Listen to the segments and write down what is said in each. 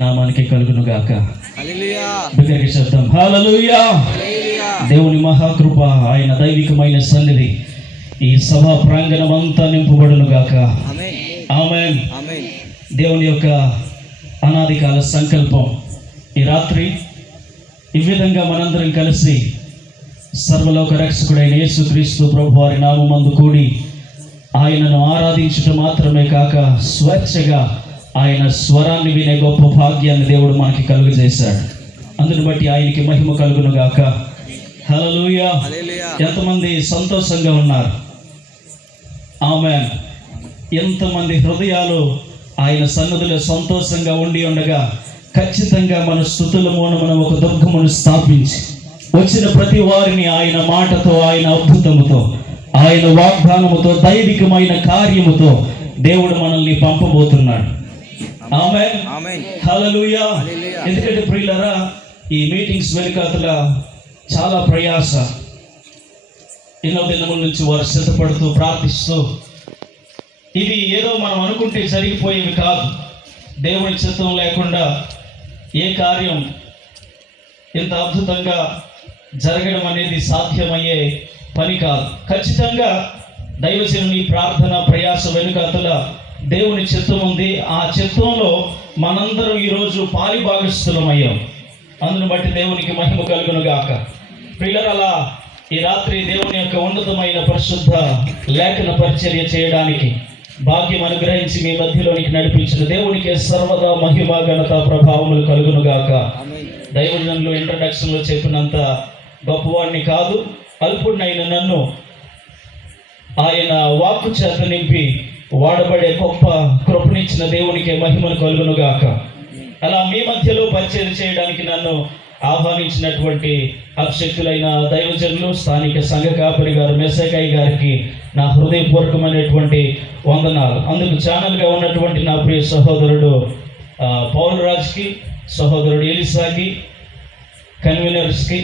నామానికి కలుగును గాక. హల్లెలూయా. బిగ్గరగా శబ్దం హల్లెలూయా. హల్లెలూయా. దేవుని మహాకృప, ఆయన దైవికమైన సన్నిధి ఈ సభా ప్రాంగణం అంతా నింపబడును గాక. ఆమేన్. ఆమేన్. ఆమేన్. దేవుని యొక్క అనాది కాల సంకల్పం ఈ రాత్రి ఈ విధంగా మనందరం కలిసి సర్వలోక రక్షకుడైన యేసుక్రీస్తు ప్రభు వారి నామమందు కూడి ఆయనను ఆరాధించటం మాత్రమే కాక స్వేచ్ఛగా ఆయన స్వరాన్ని వినే గొప్ప భాగ్యాన్ని దేవుడు మనకి కలుగజేశాడు. అందుని బట్టి ఆయనకి మహిమ కలుగును గాక. హల్లెలూయా. హల్లెలూయా. ఎంతమంది సంతోషంగా ఉన్నారు? ఆమేన్. ఎంతమంది హృదయాలు ఆయన సన్నిధిలో సంతోషంగా ఉండి ఉండగా ఖచ్చితంగా మన స్తుతుల మూలమున ఒక దుర్గమును స్థాపించి వచ్చిన ప్రతి వారిని ఆయన మాటతో, ఆయన అద్భుతముతో, ఆయన వాగ్దానముతో, దైవికమైన కార్యముతో దేవుడు మనల్ని పంపబోతున్నాడు. ఆమేన్. ఆమేన్. హల్లెలూయా. హల్లెలూయా. ఎందుకంటే ప్రియులారా, ఈ మీటింగ్స్ వెనుకాతల చాలా ప్రయాస, ఎన్నో దినముల నుంచి వారు సిద్ధపడుతూ ప్రార్థిస్తూ, ఇది ఏదో మనం అనుకుంటే జరిగిపోయేవి కాదు. దేవుని చిత్తం లేకుండా ఏ కార్యం ఇంత అద్భుతంగా జరగడం అనేది సాధ్యమయ్యే పని కాదు. ఖచ్చితంగా దైవజనుని ప్రార్థన ప్రయాస వెనుకాతల దేవుని చిత్తం ఉంది. ఆ చిత్తంలో మనందరం ఈరోజు పాలిభాగస్థులమయ్యాం. అందును బట్టి దేవునికి మహిమ కలుగును గాక. ప్రియులారా, ఈ రాత్రి దేవుని యొక్క ఉన్నతమైన పరిశుద్ధ లేఖన పరిచర్య చేయడానికి భాగ్యం అనుగ్రహించి మీ మధ్యలోనికి నడిపించిన దేవునికి సర్వదా మహిమ, ఘనత, ప్రభావములు కలుగును గాక. ఆమేన్. దైవజనులు ఇంట్రడక్షన్లో చెప్పినంత గొప్పవాడిని కాదు, అల్పుడినైన నన్ను ఆయన వాక్కు చేత నింపి వాడబడే గొప్ప కృపనిచ్చిన దేవునికి మహిమను కలుగును గాక. అలా మీ మధ్యలో పరిచయం చేయడానికి నన్ను ఆహ్వానించినటువంటి అభిషక్తులైన దైవజనులు, స్థానిక సంఘ కాపరి గారు మెస్సకాయ్ గారికి నా హృదయపూర్వకమైనటువంటి వందనాలు. అందుకు ఛానల్గా ఉన్నటువంటి నా ప్రియ సహోదరుడు పౌల్ రాజ్కి, సహోదరుడు ఎలిసాకి, కన్వీనర్స్కి,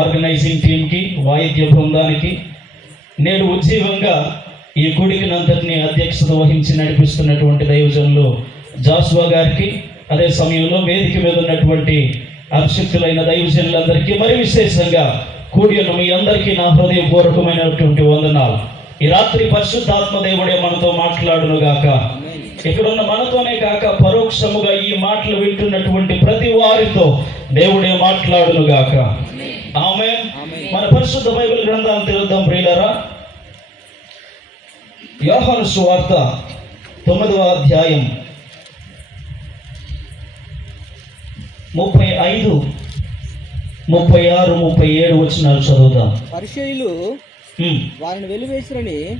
ఆర్గనైజింగ్ టీంకి, వాయిద్య బృందానికి, నేడు ఉజ్జీవంగా ఈ కూడికనంతటిని అధ్యక్షత వహించి నడిపిస్తున్నటువంటి దైవజనులు జాస్వా గారికి, అదే సమయంలో వేదిక మీద ఉన్నటువంటి అభిషక్తులైన దైవజనులందరికీ, మరి విశేషంగా కూడి ఉన్న మీ అందరికీ నా హృదయపూర్వకమైనటువంటి వందనాలు. ఈ రాత్రి పరిశుద్ధాత్మ దేవుడే మనతో మాట్లాడును గాక. ఇక్కడున్న మనతోనే కాక పరోక్షముగా ఈ మాటలు వింటున్నటువంటి ప్రతి వారితో దేవుడే మాట్లాడును గాక. ఆమేన్. మన పరిశుద్ధ బైబిల్ గ్రంథాలు తెలుద్దాం ప్రియులారా. యోహాను సువార్త 9వ అధ్యాయం 35, 36, 37 వచనాలు చదువుతాం. పరిసయ్యులు వారిని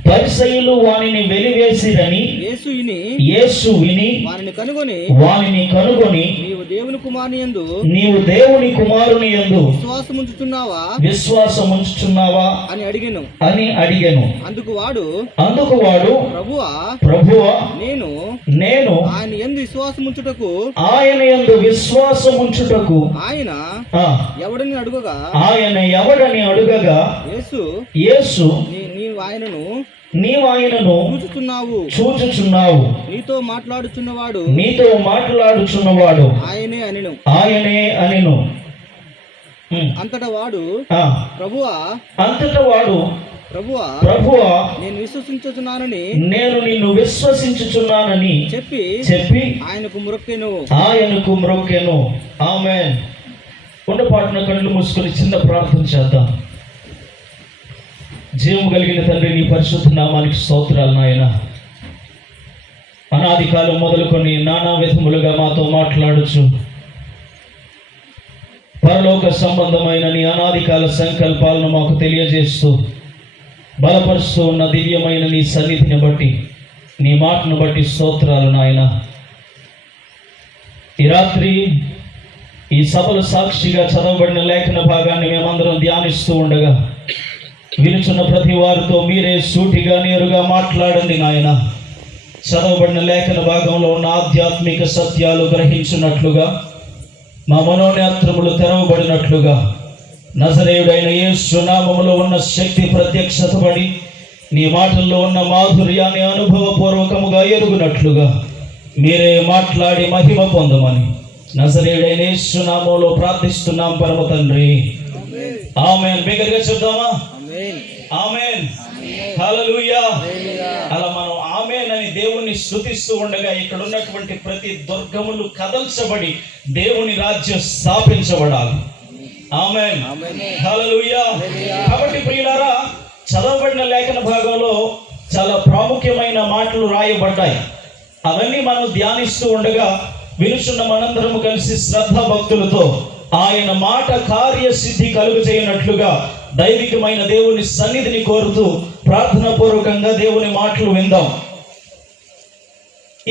పరిసయ్యులు వానిని వెలివేసిరని యేసు విని వానిని కనుగొని నీవు దేవుని కుమారుని యందు విశ్వాసముంచుచున్నావా అని అడిగెను. అందుకు వాడు ప్రభువా నేను ఆయన యందు విశ్వాసముంచుటకు ఆయన ఎవడని అడుగగా యేసు నీవు ఆయనను చూచుచున్నావు, నీతో మాట్లాడుచున్నవాడు ఆయనే అనెను. అంతటా వాడు ప్రభువా నేను నిన్ను విశ్వసించుచున్నానని చెప్పి ఆయనకు మ్రొక్కెను. ఆమేన్. ఉండపాటున కళ్ళు మూసుకొని చిన్న ప్రార్థన చేద్దాం. జీవం కలిగిన తండ్రి, నీ పరిశుద్ధ నామానికి స్తోత్రాలు నాయన. అనాది కాలం మొదలుకొని నానా విధములుగా మాతో మాట్లాడుచు పరలోక సంబంధమైన నీ అనాది కాల సంకల్పాలను మాకు తెలియజేస్తూ బలపరుస్తూ ఉన్న దివ్యమైన నీ సన్నిధిని బట్టి, నీ మాటను బట్టి స్తోత్రాలు నాయన. ఈ రాత్రి ఈ సభలు సాక్షిగా చదవబడిన లేఖన భాగాన్ని మేమందరం ధ్యానిస్తూ ఉండగా వినుచున్న ప్రతి వారితో మీరే సూటిగా నేరుగా మాట్లాడండి నాయన. చదవబడిన లేఖన భాగంలో ఉన్న ఆధ్యాత్మిక సత్యాలు గ్రహించున్నట్లుగా, మా మనోనేత్రములు తెరవబడినట్లుగా, నజరేయుడైన యేసు నామములో ఉన్న శక్తి ప్రత్యక్షతపడి నీ మాటల్లో ఉన్న మాధుర్యాన్ని అనుభవపూర్వకముగా ఎరుగునట్లుగా మీరే మాట్లాడి మహిమ పొందమని నజరేయుడైన యేసు నామములో ప్రార్థిస్తున్నాం పరమ తండ్రి. ఆమేన్. బిగ్గరగా చెప్దామా? ఆమేన్. హల్లెలూయా. అలా మనం ఆమేన్ అని దేవుణ్ణి స్తుతిస్తూ ఉండగా ఇక్కడ ఉన్నటువంటి ప్రతి దుర్గములు కదల్చబడి దేవుని రాజ్యం స్థాపించబడాలి. ఆమేన్. హల్లెలూయా. కాబట్టి ప్రియులారా, చదవబడిన లేఖన భాగంలో చాలా ప్రాముఖ్యమైన మాటలు రాయబడ్డాయి. అవన్నీ మనం ధ్యానిస్తూ ఉండగా వినుచున్న మనందరము కలిసి శ్రద్ధ భక్తులతో ఆయన మాట కార్యసిద్ధి కలుగు చేయనట్లుగా దైవికమైన దేవుని సన్నిధిని కోరుతూ ప్రార్థనా పూర్వకంగా దేవుని మాటలు విందాం.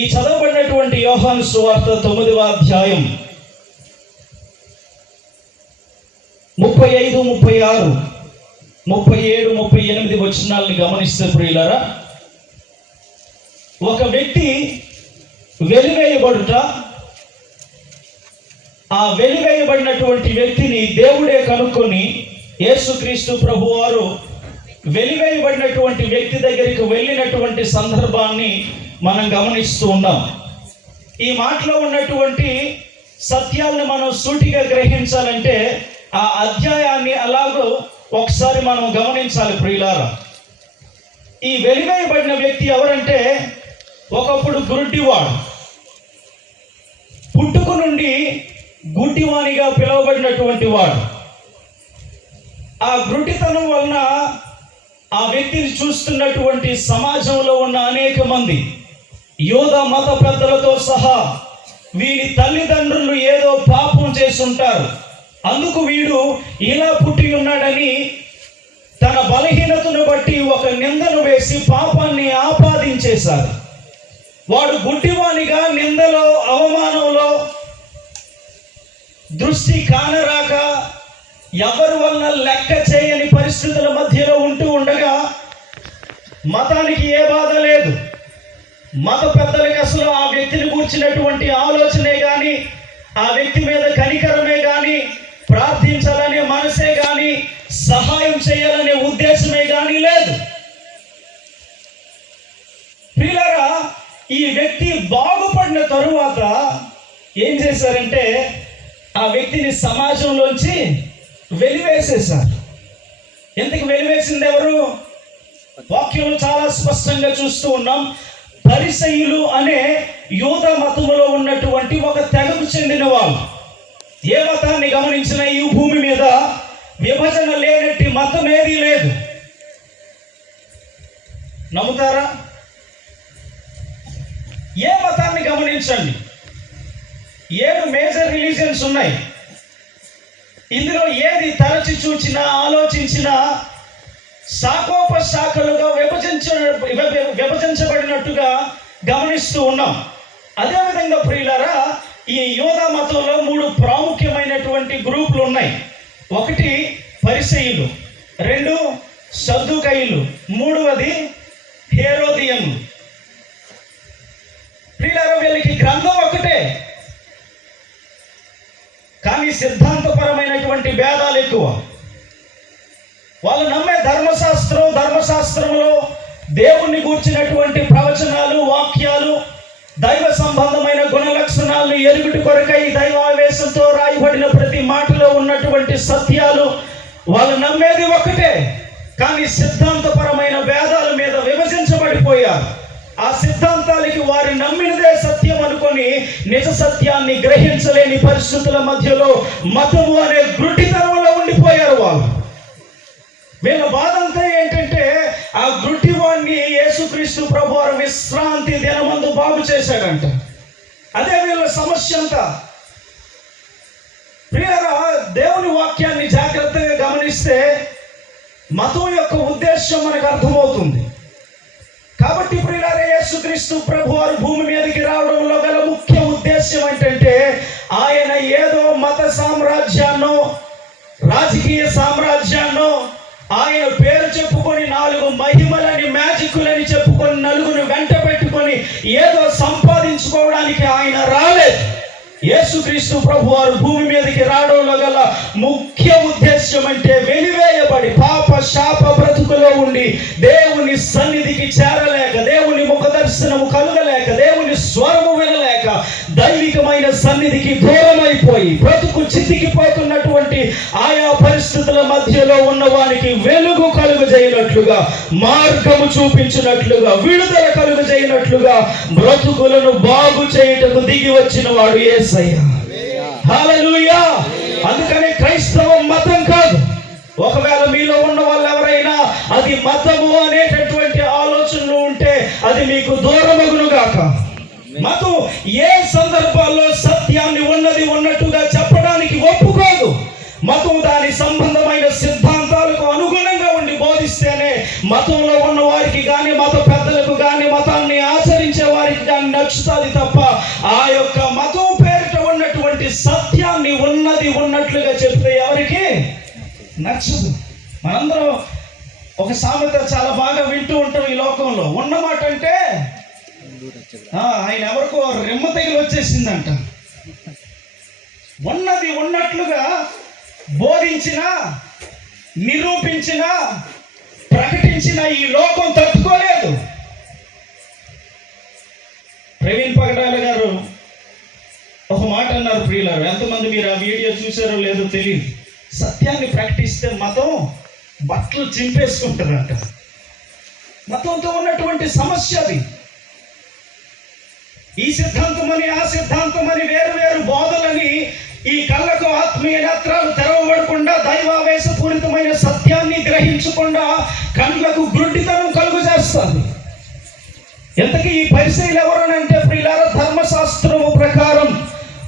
ఈ చదవబడినటువంటి యోహాను సువార్త 9వ అధ్యాయం 35, 36, 37, 38 వచనాలను గమనిస్తే ప్రియులారా, ఒక వ్యక్తి వెలివేయబడుట, ఆ వెలివేయబడినటువంటి వ్యక్తిని దేవుడే కనుక్కొని యేసుక్రీస్తు ప్రభువారు వెలివేయబడినటువంటి వ్యక్తి దగ్గరికి వెళ్ళినటువంటి సందర్భాన్ని మనం గమనిస్తూ ఉన్నాం. ఈ మాటలో ఉన్నటువంటి సత్యాలను మనం సూటిగా గ్రహించాలంటే ఆ అధ్యాయాన్ని అలాగూ ఒకసారి మనం గమనించాలి ప్రియులారా. ఈ వెలివేయబడిన వ్యక్తి ఎవరంటే, ఒకప్పుడు గుడ్డివాడు, పుట్టుక నుండి గుడ్డివానిగా పిలువబడినటువంటి వాడు. ఆ గుడ్డితనం వలన ఆ వ్యక్తిని చూస్తున్నటువంటి సమాజంలో ఉన్న అనేక మంది యూద మత పెద్దలతో సహా వీడి తల్లిదండ్రులు ఏదో పాపం చేసి ఉంటారు, అందుకు వీడు ఇలా పుట్టి ఉన్నాడని తన బలహీనతను బట్టి ఒక నిందను వేసి పాపాన్ని ఆపాదించేశారు. వాడు గుడ్డివానిగా నిందలో అవమానంలో దృష్టి కానరాక ఎవరి వలన లెక్క చేయని పరిస్థితుల మధ్యలో ఉంటూ ఉండగా మతానికి ఏ బాధ లేదు, మత పెద్దలకి అసలు ఆ వ్యక్తిని కూర్చున్నటువంటి ఆలోచనే కానీ, ఆ వ్యక్తి మీద కనికరమే కానీ, ప్రార్థించాలనే మనసే కానీ, సహాయం చేయాలనే ఉద్దేశమే కానీ లేదు. ప్రియులారా, ఈ వ్యక్తి బాగుపడిన తరువాత ఏం చేశారంటే ఆ వ్యక్తిని సమాజంలోంచి వెలివేసేశారు. ఎందుకు వెలివేసింది ఎవరు? వాక్యం చాలా స్పష్టంగా చూస్తూ ఉన్నాం. పరిసయ్యులు అనే యూద మతములో ఉన్నటువంటి ఒక తెగకు చెందిన వాళ్ళు. ఏ మతాన్ని గమనించినా ఈ భూమి మీద విభజన లేనట్టి మతం ఏదీ లేదు. నమ్ముతారా? ఏ మతాన్ని గమనించండి, 7 మేజర్ రిలీజియన్స్ ఉన్నాయి. ఇందులో ఏది తరచి చూచినా ఆలోచించినా శాఖోపశాఖలుగా విభజించబడినట్టుగా గమనిస్తూ ఉన్నాం. అదేవిధంగా ప్రియులారా, ఈ యూదా మతంలో 3 ప్రాముఖ్యమైనటువంటి గ్రూపులు ఉన్నాయి. 1 పరిసయ్యులు, 2 సద్దూకయ్యులు, 3వది హేరోదియన్లు. ప్రియులారా, వీళ్ళకి గ్రంథం ఒకటే కానీ సిద్ధాంతపరమైనటువంటి భేదాలు ఎక్కువ. వాళ్ళు నమ్మే ధర్మశాస్త్రంలో దేవుణ్ణి గూర్చినటువంటి ప్రవచనాలు, వాక్యాలు, దైవ సంబంధమైన గుణ లక్షణాలను ఎరుగుటి కొరకై దైవావేశంతో రాయబడిన ప్రతి మాటలో ఉన్నటువంటి సత్యాలు వాళ్ళు నమ్మేది ఒకటే, కానీ సిద్ధాంతపరమైన భేదాల మీద విభజించబడిపోయారు. ఆ సిద్ధాంతాలకి వారి నమ్మినదే సత్యం అనుకొని నిజ సత్యాన్ని గ్రహించలేని పరిస్థితుల మధ్యలో మతము అనే గుడ్డితనంలో ఉండిపోయారు వాళ్ళు. వీళ్ళ బాధ అంతా ఏంటంటే, ఆ గుడ్డివాణ్ణి యేసుక్రీస్తు ప్రభువారు విశ్రాంతి దినమందు బాగు చేశాడంట. అదే వీళ్ళ సమస్య అంతా. ప్రియులారా, దేవుని వాక్యాన్ని జాగ్రత్తగా గమనిస్తే మతం యొక్క ఉద్దేశం మనకు అర్థమవుతుంది. కాబట్టి ప్రియులారా, యేసుక్రీస్తు ప్రభువారు భూమి మీదకి రావడంలో గల ముఖ్య ఉద్దేశం ఏంటంటే, ఆయన ఏదో మత సామ్రాజ్యాన్నో రాజకీయ సామ్రాజ్యాన్నో ఆయన పేరు చెప్పుకొని 4 మహిమలని మ్యాజిక్కులని చెప్పుకొని నలుగురు వెంట పెట్టుకొని ఏదో సంపాదించుకోవడానికి ఆయన రాలేదు. యేసుక్రీస్తు ప్రభు వారు భూమి మీదకి రావడంలో గల ముఖ్య ఉద్దేశం అంటే వెలివేయబడి పాప శాప బ్రతుకులో ఉండి దేవుని సన్నిధికి చేరలేక, దేవుని ముఖ దర్శనము కలుగలేక, దేవుని స్వరము వినలేక, దైవికమైన సన్నిధికి దూరమైపోయి బ్రతుకు చితికిపోతున్నటువంటి ఆయా పరిస్థితుల మధ్యలో ఉన్న వారికి వెలుగు కలుగజేయనట్లుగా, మార్గము చూపించినట్లుగా, విడుదల కలుగజేయనట్లుగా బ్రతుకులను బాగు చేయుటకు దిగి వచ్చిన వాడు యేసయ్య. హల్లెలూయా. అందుకని క్రైస్తవం మతం కాదు. ఒకవేళ మీలో ఉన్న వాళ్ళు ఎవరైనా అది మతము అనేటటువంటి ఆలోచనలు ఉంటే అది మీకు దూరమగునుగాక. మతం ఏ సందర్భాల్లో సత్యాన్ని ఉన్నది ఉన్నట్టుగా చెప్పడానికి ఒప్పుకోదు. మతం దాని సంబంధమైన సిద్ధాంతాలకు అనుగుణంగా ఉండి బోధిస్తేనే మతంలో ఉన్న వారికి కానీ, మత పెద్దలకు కానీ, మతాన్ని ఆచరించే వారికి కానీ నచ్చుతుంది తప్ప ఆ యొక్క మతం పేరిట ఉన్నటువంటి సత్యాన్ని ఉన్నది ఉన్నట్లుగా చెప్తే ఎవరికి నచ్చదు. మనందరం ఒక సామెత చాలా బాగా వింటూ ఉంటాం ఈ లోకంలో. ఉన్నమాట అంటే ఆయన ఎవరికో రెమ్మ తెగిలి వచ్చేసిందంట. ఉన్నది ఉన్నట్లుగా బోధించిన, నిరూపించిన, ప్రకటించిన ఈ లోకం తట్టుకోలేదు. ప్రవీణ్ పగడాల గారు ఒక మాట అన్నారు ప్రియులారు. ఎంతమంది మీరు ఆ వీడియో చూసారో లేదో తెలియదు. సత్యాన్ని ప్రకటిస్తే మతం బట్టలు చింపేసుకుంటారంట. మతంతో ఉన్నటువంటి సమస్య అది. ఈ సిద్ధాంతమని, ఆ సిద్ధాంతమని, వేరు వేరు బోధలని ఈ కళ్ళకు ఆత్మీయ నేత్రాలు తెరవబడకుండా, దైవావేశపూరితమైన సత్యాన్ని గ్రహించకుండా కళ్ళకు గుడ్డితనం కలుగు చేస్తుంది. ఎంతకీ ఈ పరిశీలి ఎవరనంటే ప్రియులారా, ధర్మశాస్త్రము ప్రకారం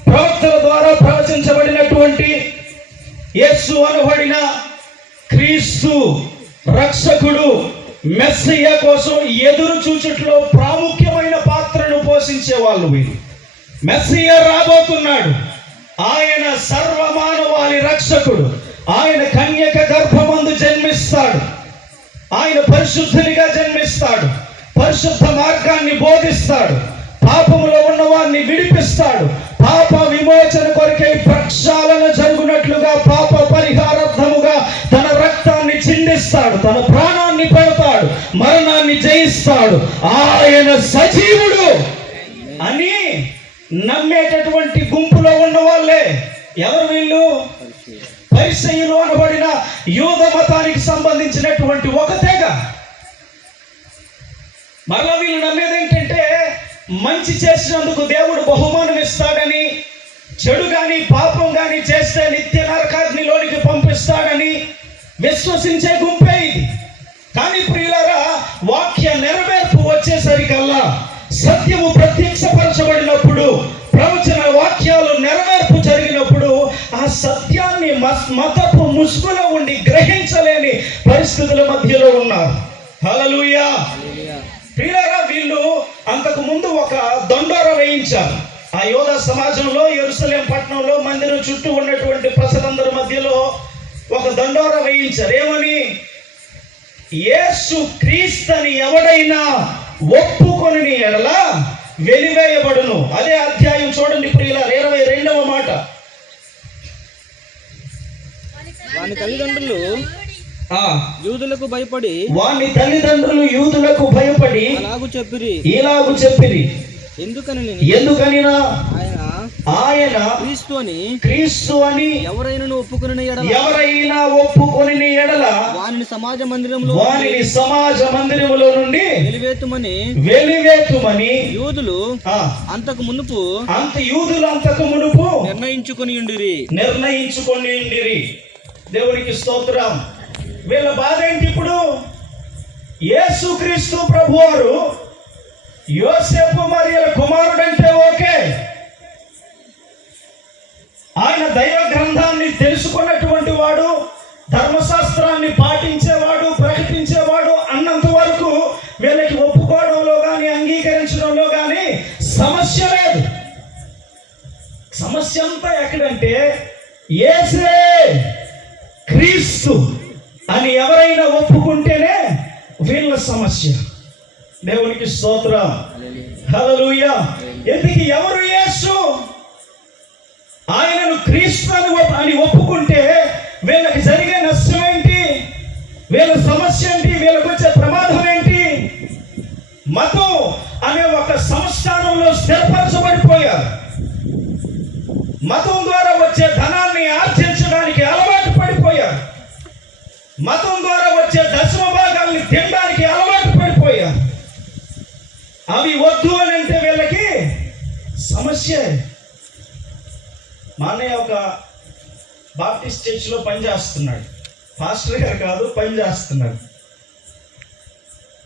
ప్రవక్తల ద్వారా ప్రవచించబడినటువంటి యేసు అనబడిన క్రీస్తు రక్షకుడు మెస్సయ్య కోసం ఎదురు చూచుట్లో ప్రాముఖ్యమైన పాత్రను పోషించే వాళ్ళు వీరు. మెస్సయ్య రాబోతున్నాడు. ఆయన సర్వమానవాళి రక్షకుడు. ఆయన కన్యక గర్భమందు జన్మిస్తాడు. ఆయన పరిశుద్ధునిగా జన్మిస్తాడు. పరిశుద్ధ మార్గాన్ని బోధిస్తాడు. పాపములో ఉన్న వారిని విడిపిస్తాడు. పాప విమోచన కొరకై ప్రక్షాళన జరుగునట్లుగా పాప పరిహారార్థముగా తన రక్తాన్ని చిందిస్తాడు. తన ప్రాణాన్ని పెడతాడు. మరణాన్ని జయిస్తాడు. ఆయన సజీవుడు అని నమ్మేటటువంటి గుంపులో ఉన్న వాళ్ళే ఎవరు వీళ్ళు? పరిసయ్యులు అనబడిన యూద మతానికి సంబంధించినటువంటి ఒక తెగ. మరలా వీళ్ళు నమ్మేది ఏంటంటే మంచి చేసినందుకు దేవుడు బహుమానం ఇస్తాడని, చెడు కానీ పాపం కానీ చేస్తే నిత్య నరకాగ్నిలోనికి పంపిస్తాడని విశ్వసించే గుంపే ఇది. కానీ ప్రియులారా, వాక్య నెరవేర్పు వచ్చేసరికల్లా, సత్యము ప్రత్యక్షపరచబడినప్పుడు, ప్రవచన వాక్యాలు నెరవేర్పు జరిగినప్పుడు ఆ సత్యాన్ని మతపు ముసుగులో ఉండి గ్రహించలేని పరిస్థితుల మధ్యలో ఉన్నారు. హల్లెలూయా. ప్రియులారా, వీళ్ళు అంతకు ముందు ఒక దండోర వేయించారు. ఆ యోధా సమాజంలో యెరూషలేం పట్టణంలో మందిరం చుట్టూ ఉన్నటువంటి ప్రజలందరి మధ్యలో ఒక దండోర వేయించారు. ఏమని? యేసు క్రీస్తుని ఎవడైనా ఒప్పుకొని ఎడల వెలివేయబడును. అదే అధ్యాయం చూడండి ప్రియులారా, 22వ మాట. వాని తల్లిదండ్రులు యూదులకు భయపడి, వాని తల్లిదండ్రులు యూదులకు భయపడి ఇలాగు చెప్పిరి. ఎందుకని ఆయన క్రీస్తు అని ఎవరైనా ఒప్పుకొని ఎడల వానిని సమాజ మందిరములో నుండి వెలివేతుమని యూదులు అంతకు మునుపు నిర్ణయించుకొని ఉండిరి. దేవునికి స్తోత్రం. వీళ్ళ బాధ ఏంటి ఇప్పుడు? యేసుక్రీస్తు ప్రభువారు యోసేపు మరియల కుమారుడంటే ఓకే, ఆయన దైవ గ్రంథాన్ని తెలుసుకున్నటువంటి వాడు, ధర్మశాస్త్రాన్ని పాటించేవాడు, ప్రకటించేవాడు అన్నంత వరకు వీళ్ళకి ఒప్పుకోవడంలో కానీ అంగీకరించడంలో కానీ సమస్య లేదు. సమస్య అంతా ఎక్కడంటే యేసే క్రీస్తు అని ఎవరైనా ఒప్పుకుంటేనే వీళ్ళ సమస్య. దేవునికి స్తోత్రం. హల్లెలూయా. ఎందుకు ఎవరు యేసు? క్రీస్తు అని ఒప్పుకుంటే వీళ్ళకి జరిగే నష్టం ఏంటి? వీళ్ళ సమస్య ఏంటి? వీళ్ళకి వచ్చే ప్రమాదం ఏంటి? మతం అనే ఒక సంస్థానంలో స్థిరపరచబడిపోయారు. మతం ద్వారా వచ్చే ధనాన్ని ఆర్జించడానికి అలవాటు పడిపోయారు. మతం ద్వారా వచ్చే దశమ భాగాల్ని తినడానికి అలవాటు పడిపోయారు. అవి వద్దు అని అంటే వీళ్ళకి సమస్య. మా అన్నయ్య ఒక బాప్టిస్ట్ చర్చిలో పనిచేస్తున్నాడు. పాస్టర్ గారు కాదు, పనిచేస్తున్నాడు.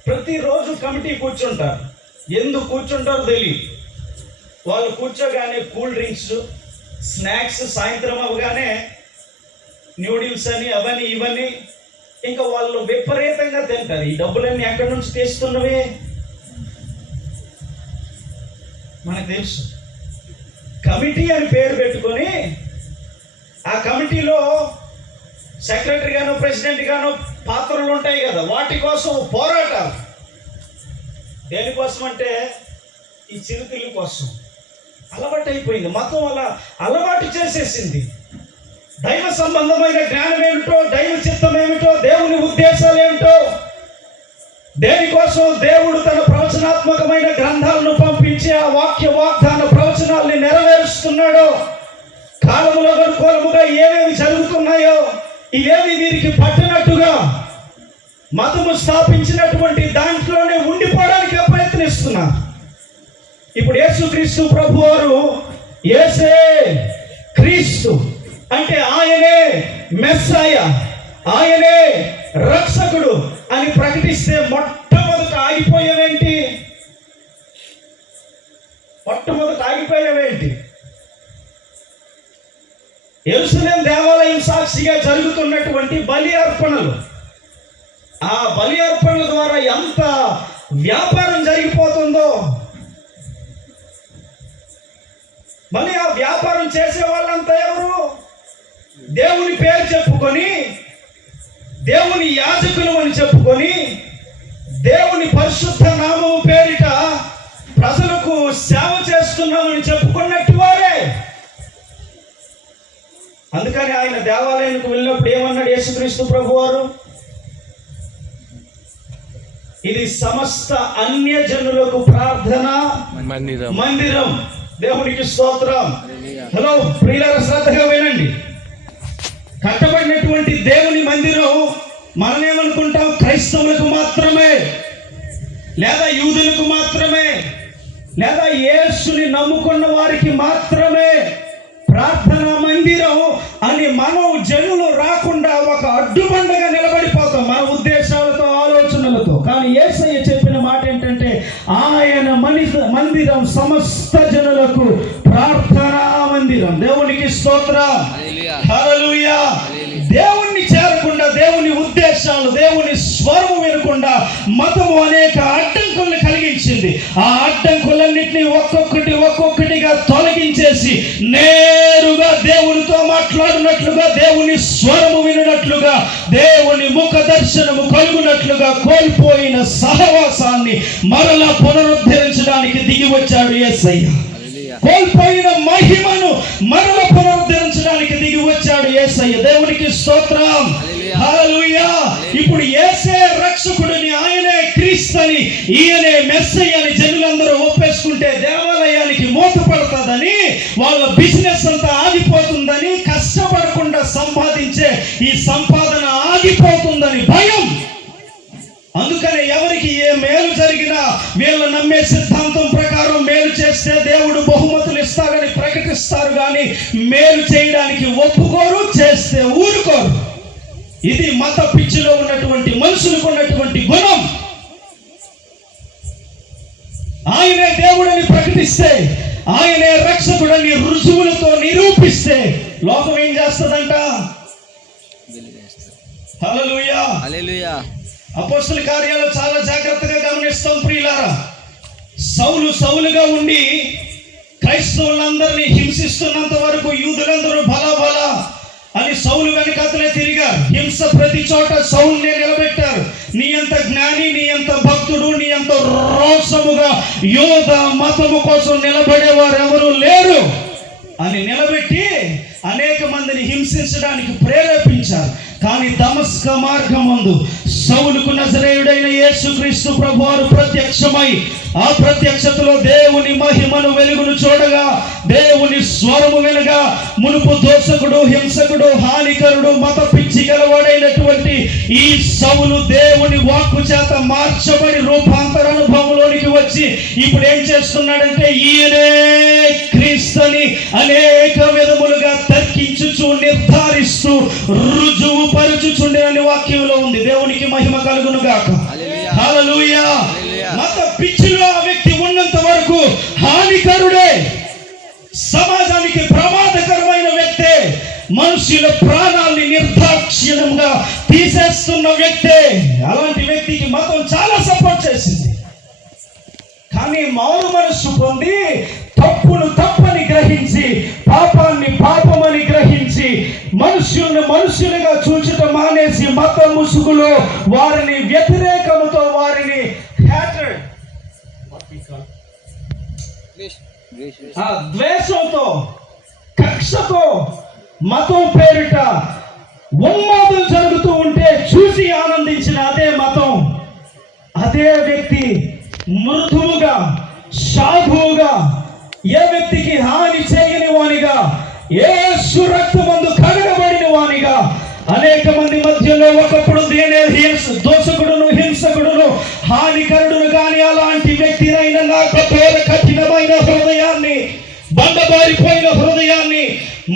ప్రతిరోజు కమిటీ కూర్చుంటారు. ఎందుకు కూర్చుంటారో తెలియదు. వాళ్ళు కూర్చోగానే కూల్ డ్రింక్స్, స్నాక్స్, సాయంత్రం అవగానే న్యూడిల్స్ అని అవన్నీ ఇవన్నీ, ఇంకా వాళ్ళు విపరీతంగా తింటారు. ఈ డబ్బులన్నీ ఎక్కడి నుంచి తీస్తున్నవే మనకు తెలుసు. కమిటీ అని పేరు పెట్టుకొని ఆ కమిటీలో సెక్రటరీ గాను, ప్రెసిడెంట్ గాను పాత్రలు ఉంటాయి కదా, వాటి కోసం పోరాటాలు. దేనికోసం అంటే ఈ చిరుతిళ్ళ కోసం. అలవాటు అయిపోయింది. మతం అలా అలవాటు చేసేసింది. దైవ సంబంధమైన జ్ఞానం ఏమిటో, దైవ చిత్తం ఏమిటో, దేవుని ఉద్దేశాలు ఏమిటో, దేనికోసం దేవుడు తన ప్రవచనాత్మకమైన గ్రంథాలను పంపించి ఆ వాక్య వాగ్దాన ప్రవచనాల్ని నెరవేరుస్తున్నాడో, కాలములో అనుకూలముగా ఏమేమి జరుగుతున్నాయో ఇవేమి వీరికి పట్టినట్టుగా మతము స్థాపించినటువంటి దాంట్లోనే ఉండిపోవడానికి ప్రయత్నిస్తున్నారు. ఇప్పుడు యేసుక్రీస్తు ప్రభు వారు యేసే క్రీస్తు అంటే ఆయనే మెస్సాయ, ఆయనే రక్షకుడు అని ప్రకటిస్తే మొట్టమొదట ఆగిపోయేవేంటి? యెరూషలేం దేవాలయం సాక్షిగా జరుగుతున్నటువంటి బలి అర్పణలు, ఆ బలి అర్పణల ద్వారా ఎంత వ్యాపారం జరిగిపోతుందో. మళ్ళీ ఆ వ్యాపారం చేసే వాళ్ళంతా ఎవరు? దేవుని పేరు చెప్పుకొని, దేవుని యాజకులు అని చెప్పుకొని, దేవుని పరిశుద్ధ నామము పేరిట ప్రజలకు సేవ చేస్తున్నామని చెప్పుకున్నట్టు వారే. అందుకని ఆయన దేవాలయానికి వెళ్ళినప్పుడు ఏమన్నాడు యేసుక్రీస్తు ప్రభు వారు? ఇది సమస్త అన్యజనులకు ప్రార్థన మందిరం. దేవునికి స్తోత్రం. హలో ప్రియులారా, శ్రద్ధగా వినండి. కట్టబడినటువంటి దేవుని మందిరం మనమేమనుకుంటాం? క్రైస్తవులకు మాత్రమే, లేదా యూదులకు మాత్రమే, లేదా యేసుని నమ్ముకున్న వారికి మాత్రమే ప్రార్థనా మందిరం అని మనం జనులు రాకుండా ఒక అడ్డుబండగా నిలబడిపోతాం మన ఉద్దేశాలతో, ఆలోచనలతో. కానీ యేసయ్య చెప్పిన మాట ఏంటంటే ఆయన మందిరం సమస్త జనులకు ప్రార్థనా మందిరం. దేవునికి స్తోత్రం. హల్లెలూయా. దేవుణ్ణి చేరకుండా, దేవుని ఉద్దేశాలు, దేవుని స్వరము వినకుండా మతము అనేక అడ్డంకులను కలిగించింది. ఆ అడ్డంకులన్నింటినీ ఒక్కొక్కటిగా తొలగించేసి నేరుగా దేవునితో మాట్లాడినట్లుగా, దేవుని స్వరము వినట్లుగా, దేవుని ముఖ దర్శనము కలుగునట్లుగా కోల్పోయిన సహవాసాన్ని మరలా పునరుద్ధరించడానికి దిగి వచ్చాడు యేసయ్య. కోల్పోయిన మహిమను మరల పునరుద్ధరించడానికి దిగి వచ్చాడు యేసయ్య. దేవునికి స్తోత్రం. హల్లెలూయా. ఇప్పుడు యేసే రక్షకుడిని, ఆయనే క్రీస్తుని, ఈయనే మెస్సయ్య అని జనులందరూ ఒప్పేసుకుంటే దేవాలయానికి మూత పడుతుందని, వాళ్ళ బిజినెస్ అంతా ఆగిపోతుందని, కష్టపడకుండా సంపాదించే ఈ సంపాదన ఆగిపోతుందని భయం. అందుకనే ఎవరికి ఏ మేలు జరిగినా వీళ్ళు నమ్మే సిద్ధాంతం ప్రకారం మేలు చేస్తే దేవుడు బహుమతులు ఇస్తాడని ప్రకటిస్తారు, కానీ మేలు చేయడానికి ఒప్పుకోరు, చేస్తే ఊరుకోరు. ఇది మత పిచ్చిలో ఉన్నటువంటి మనుషులకు ఉన్నటువంటి గుణం. ఆయనే దేవుడని ప్రకటిస్తే, ఆయనే రక్షకుడని రుజువులతో నిరూపిస్తే లోకం ఏం చేస్తుందంట? హల్లెలూయా. హల్లెలూయా. అపోస్తల కార్యాలు చాలా జాగ్రత్తగా గమనిస్తాం ప్రియులారా. సౌలుగా ఉండి క్రైస్తవులందరినీ హింసిస్తున్నంత వరకు యూదులందరూ బల అని సౌలు వెనకాతలే తిరిగారు. హింస ప్రతి చోట సౌలునే నిలబెట్టారు. నీ అంత జ్ఞాని, నీ అంత భక్తుడు, నీ అంత రోషముగా యోధ మతము కోసం నిలబడేవారు ఎవరు లేరు అని నిలబెట్టి హింసించడానికి ప్రేరేపించారు. కానీ దమస్క మార్గమందు సౌలుకు నజరేయుడైన యేసుక్రీస్తు ప్రభువారు ప్రత్యక్షమై ఆ ప్రత్యక్షతలో దేవుని మహిమను వెలుగును చూడగా, దేవుని స్వరము వినగా, మునుపు దోషకుడు, హింసకుడు, హానికరుడు, మత పిచ్చి గలవాడైనటువంటి ఈ సౌలు దేవుని వాక్కు చేత మార్చబడి రూపాంతర అనుభవంలోనికి వచ్చి ఇప్పుడు ఏం చేస్తున్నాడంటే ఈయనే క్రీస్తుని అనేక విధములుగా తర్కించుచు, నిర్ధారిస్తూ, రుజువు పరుచుచుండేని వాక్యంలో ఉంది. దేవునికి మహిమ కలుగును గాక. హల్లెలూయా. మత పిచ్చిలో ఆ వ్యక్తి ఉన్నంత వరకు హానికరుడే, సమాజానికి ప్రమాదకరమైన వ్యక్తే, మనుషుల ప్రాణాల్ని నిర్దాక్షిణ్యంగా తీసేస్తున్న వ్యక్తే. అలాంటి వ్యక్తికి మతం చాలా సపోర్ట్ చేసింది. కానీ మారు మనస్సు పొంది తప్పును తప్పని గ్రహించి, పాపాన్ని పాపమని గ్రహించి, మనుషుల్ని మనుషులుగా చూచటం మానేసి మత ముసుగులో వారిని వ్యతిరేకముతో, వారిని ద్వేషంతో, కక్షతో, మతం పేరిట ఉన్మాదం జరుగుతూ ఉంటే చూసి ఆనందించిన అదే మతం, అదే వ్యక్తి మృదువుగా, సాధువుగా, ఏ వ్యక్తికి హాని చేయని వానిగా, యేసు రక్తమందు కడగబడిన వానిగా, అనేక మంది మధ్యలో ఒకప్పుడు దోషకుడును, హింసకుడును, హానికరుడును కానీ అలాంటి వ్యక్తినైనా నా కఠోర కఠినమైన హృదయాన్ని, బండబారిపోయిన హృదయాన్ని,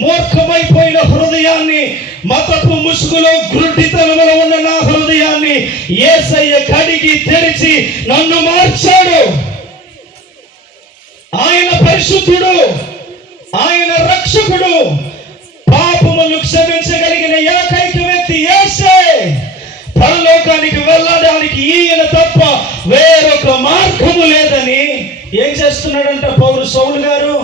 మూర్ఖమైపోయిన హృదయాన్ని, మతపు ముసుగులో గ్రుడ్డితనములో ఉన్న నా హృదయాన్ని యేసయ్య కడిగి తెరిచి నన్ను మార్చాడు. ఆయన పరిశుద్ధుడు, ఆయన రక్షకుడు, పాపములు క్షమించగలిగిన ఏకైక వ్యక్తి యేసే. పరలోకానికి వెళ్ళడానికి ఈయన తప్ప వేరొక మార్గము లేదని ఏం చేస్తున్నాడంట సౌలు గారు?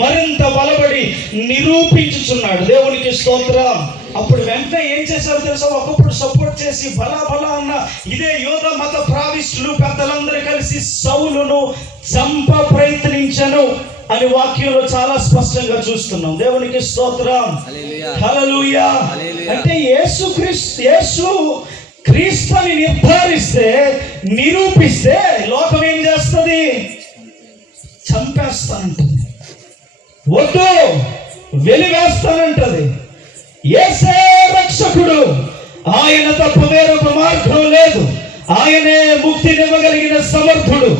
మరింత బలపడి నిరూపించుచున్నాడు. దేవునికి స్తోత్రం. అప్పుడు వెంటనే ఏం చేశారు తెలుసా? ఒకప్పుడు సపోర్ట్ చేసి బలా అన్న ఇదే యోధ మత ప్రావిష్టులు పెద్దలందరూ కలిసి సౌలును చంప ప్రయత్నించను అని వాక్యంలో చాలా స్పష్టంగా చూస్తున్నాం. దేవునికి స్తోత్రం. హల్లెలూయా. అంటే యేసు క్రీస్తుని నిర్ధారిస్తే, నిరూపిస్తే లోకం ఏం చేస్తుంది? చంపేస్తానంటుంది, వద్దు వెలివేస్తానంటది. యేసే రక్షకుడు, ఆయన తప్ప వేరొక మార్గం లేదు. ఆయనే ముక్తినివ్వగలిగిన సమర్థుడు,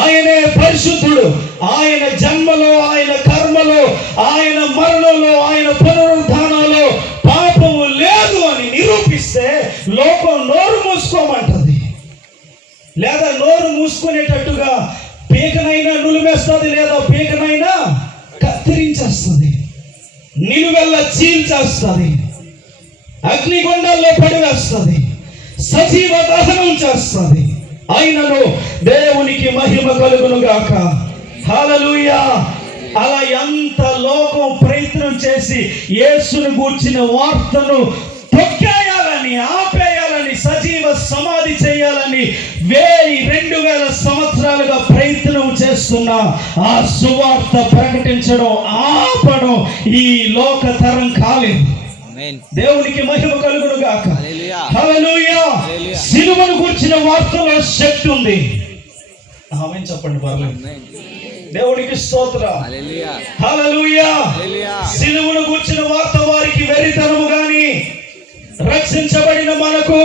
ఆయనే పరిశుద్ధుడు. ఆయన జన్మలో, ఆయన కర్మలో, ఆయన మరణంలో, ఆయన పునరుద్ధానంలో పాపము లేదు అని నిరూపిస్తే లోకం నోరు మూసుకోమంటది. లేదా నోరు మూసుకునేటట్టుగా పీకనైనా నులిమేస్తుంది, లేదా పీకనైనా కత్తిరించేస్తుంది, నిలువెల్ల చీల్చేస్తుంది, అగ్నిగుండాల్లో పడివేస్తుంది, సజీవ దహనం చేస్తుంది. అయినను దేవునికి మహిమ కలుగును గాక. హల్లెలూయా. అలా ఎంత లోకం ప్రయత్నం చేసి యేసును గూర్చిన వార్తను తొక్కేయాలని, ఆపేయాలని, సజీవ సమాధి చేయాలని 2000 సంవత్సరాలుగా ప్రయత్నం చేస్తున్న ఆ సువార్త ప్రకటించడం, ఆపడం ఈ లోక తరం కాలేదు. దేవునికి మహిమ కలుగును గాక. హల్లెలూయా. సిలువను గురించిన వార్తలో శక్తి ఉంది. ఆమేన్ చెప్పండి పర్లేదు. దేవునికి స్తోత్రం. హల్లెలూయా. సిలువను గురించిన వార్త వారికి వెరితనము గాని రక్షించబడిన మనకు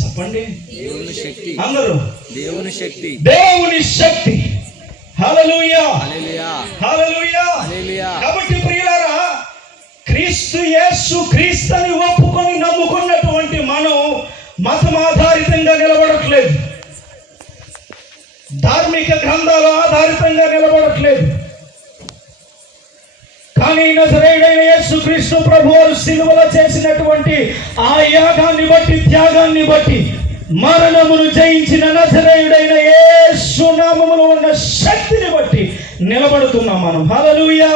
చెప్పండి అందరూ దేవుని శక్తి. హల్లెలూయా. హల్లెలూయా. కాబట్టి ప్రియులారా, క్రీస్తుని ఒప్పుకొని నమ్ముకున్నటువంటి మనం మతం ఆధారితంగా నిలబడట్లేదు, ధార్మిక గ్రంథాల ఆధారితంగా నిలబడట్లేదు. కానీ నజరేయుడైన యేసుక్రీస్తు ప్రభువారు సిలువలో చేసినటువంటి ఆ యాగాన్ని బట్టి, త్యాగాన్ని బట్టి, మరణమును జయించిన నజరేయుడైన యేసు నామములో ఉన్న శక్తిని బట్టి నిలబడుతున్నాం మనం. హల్లెలూయా.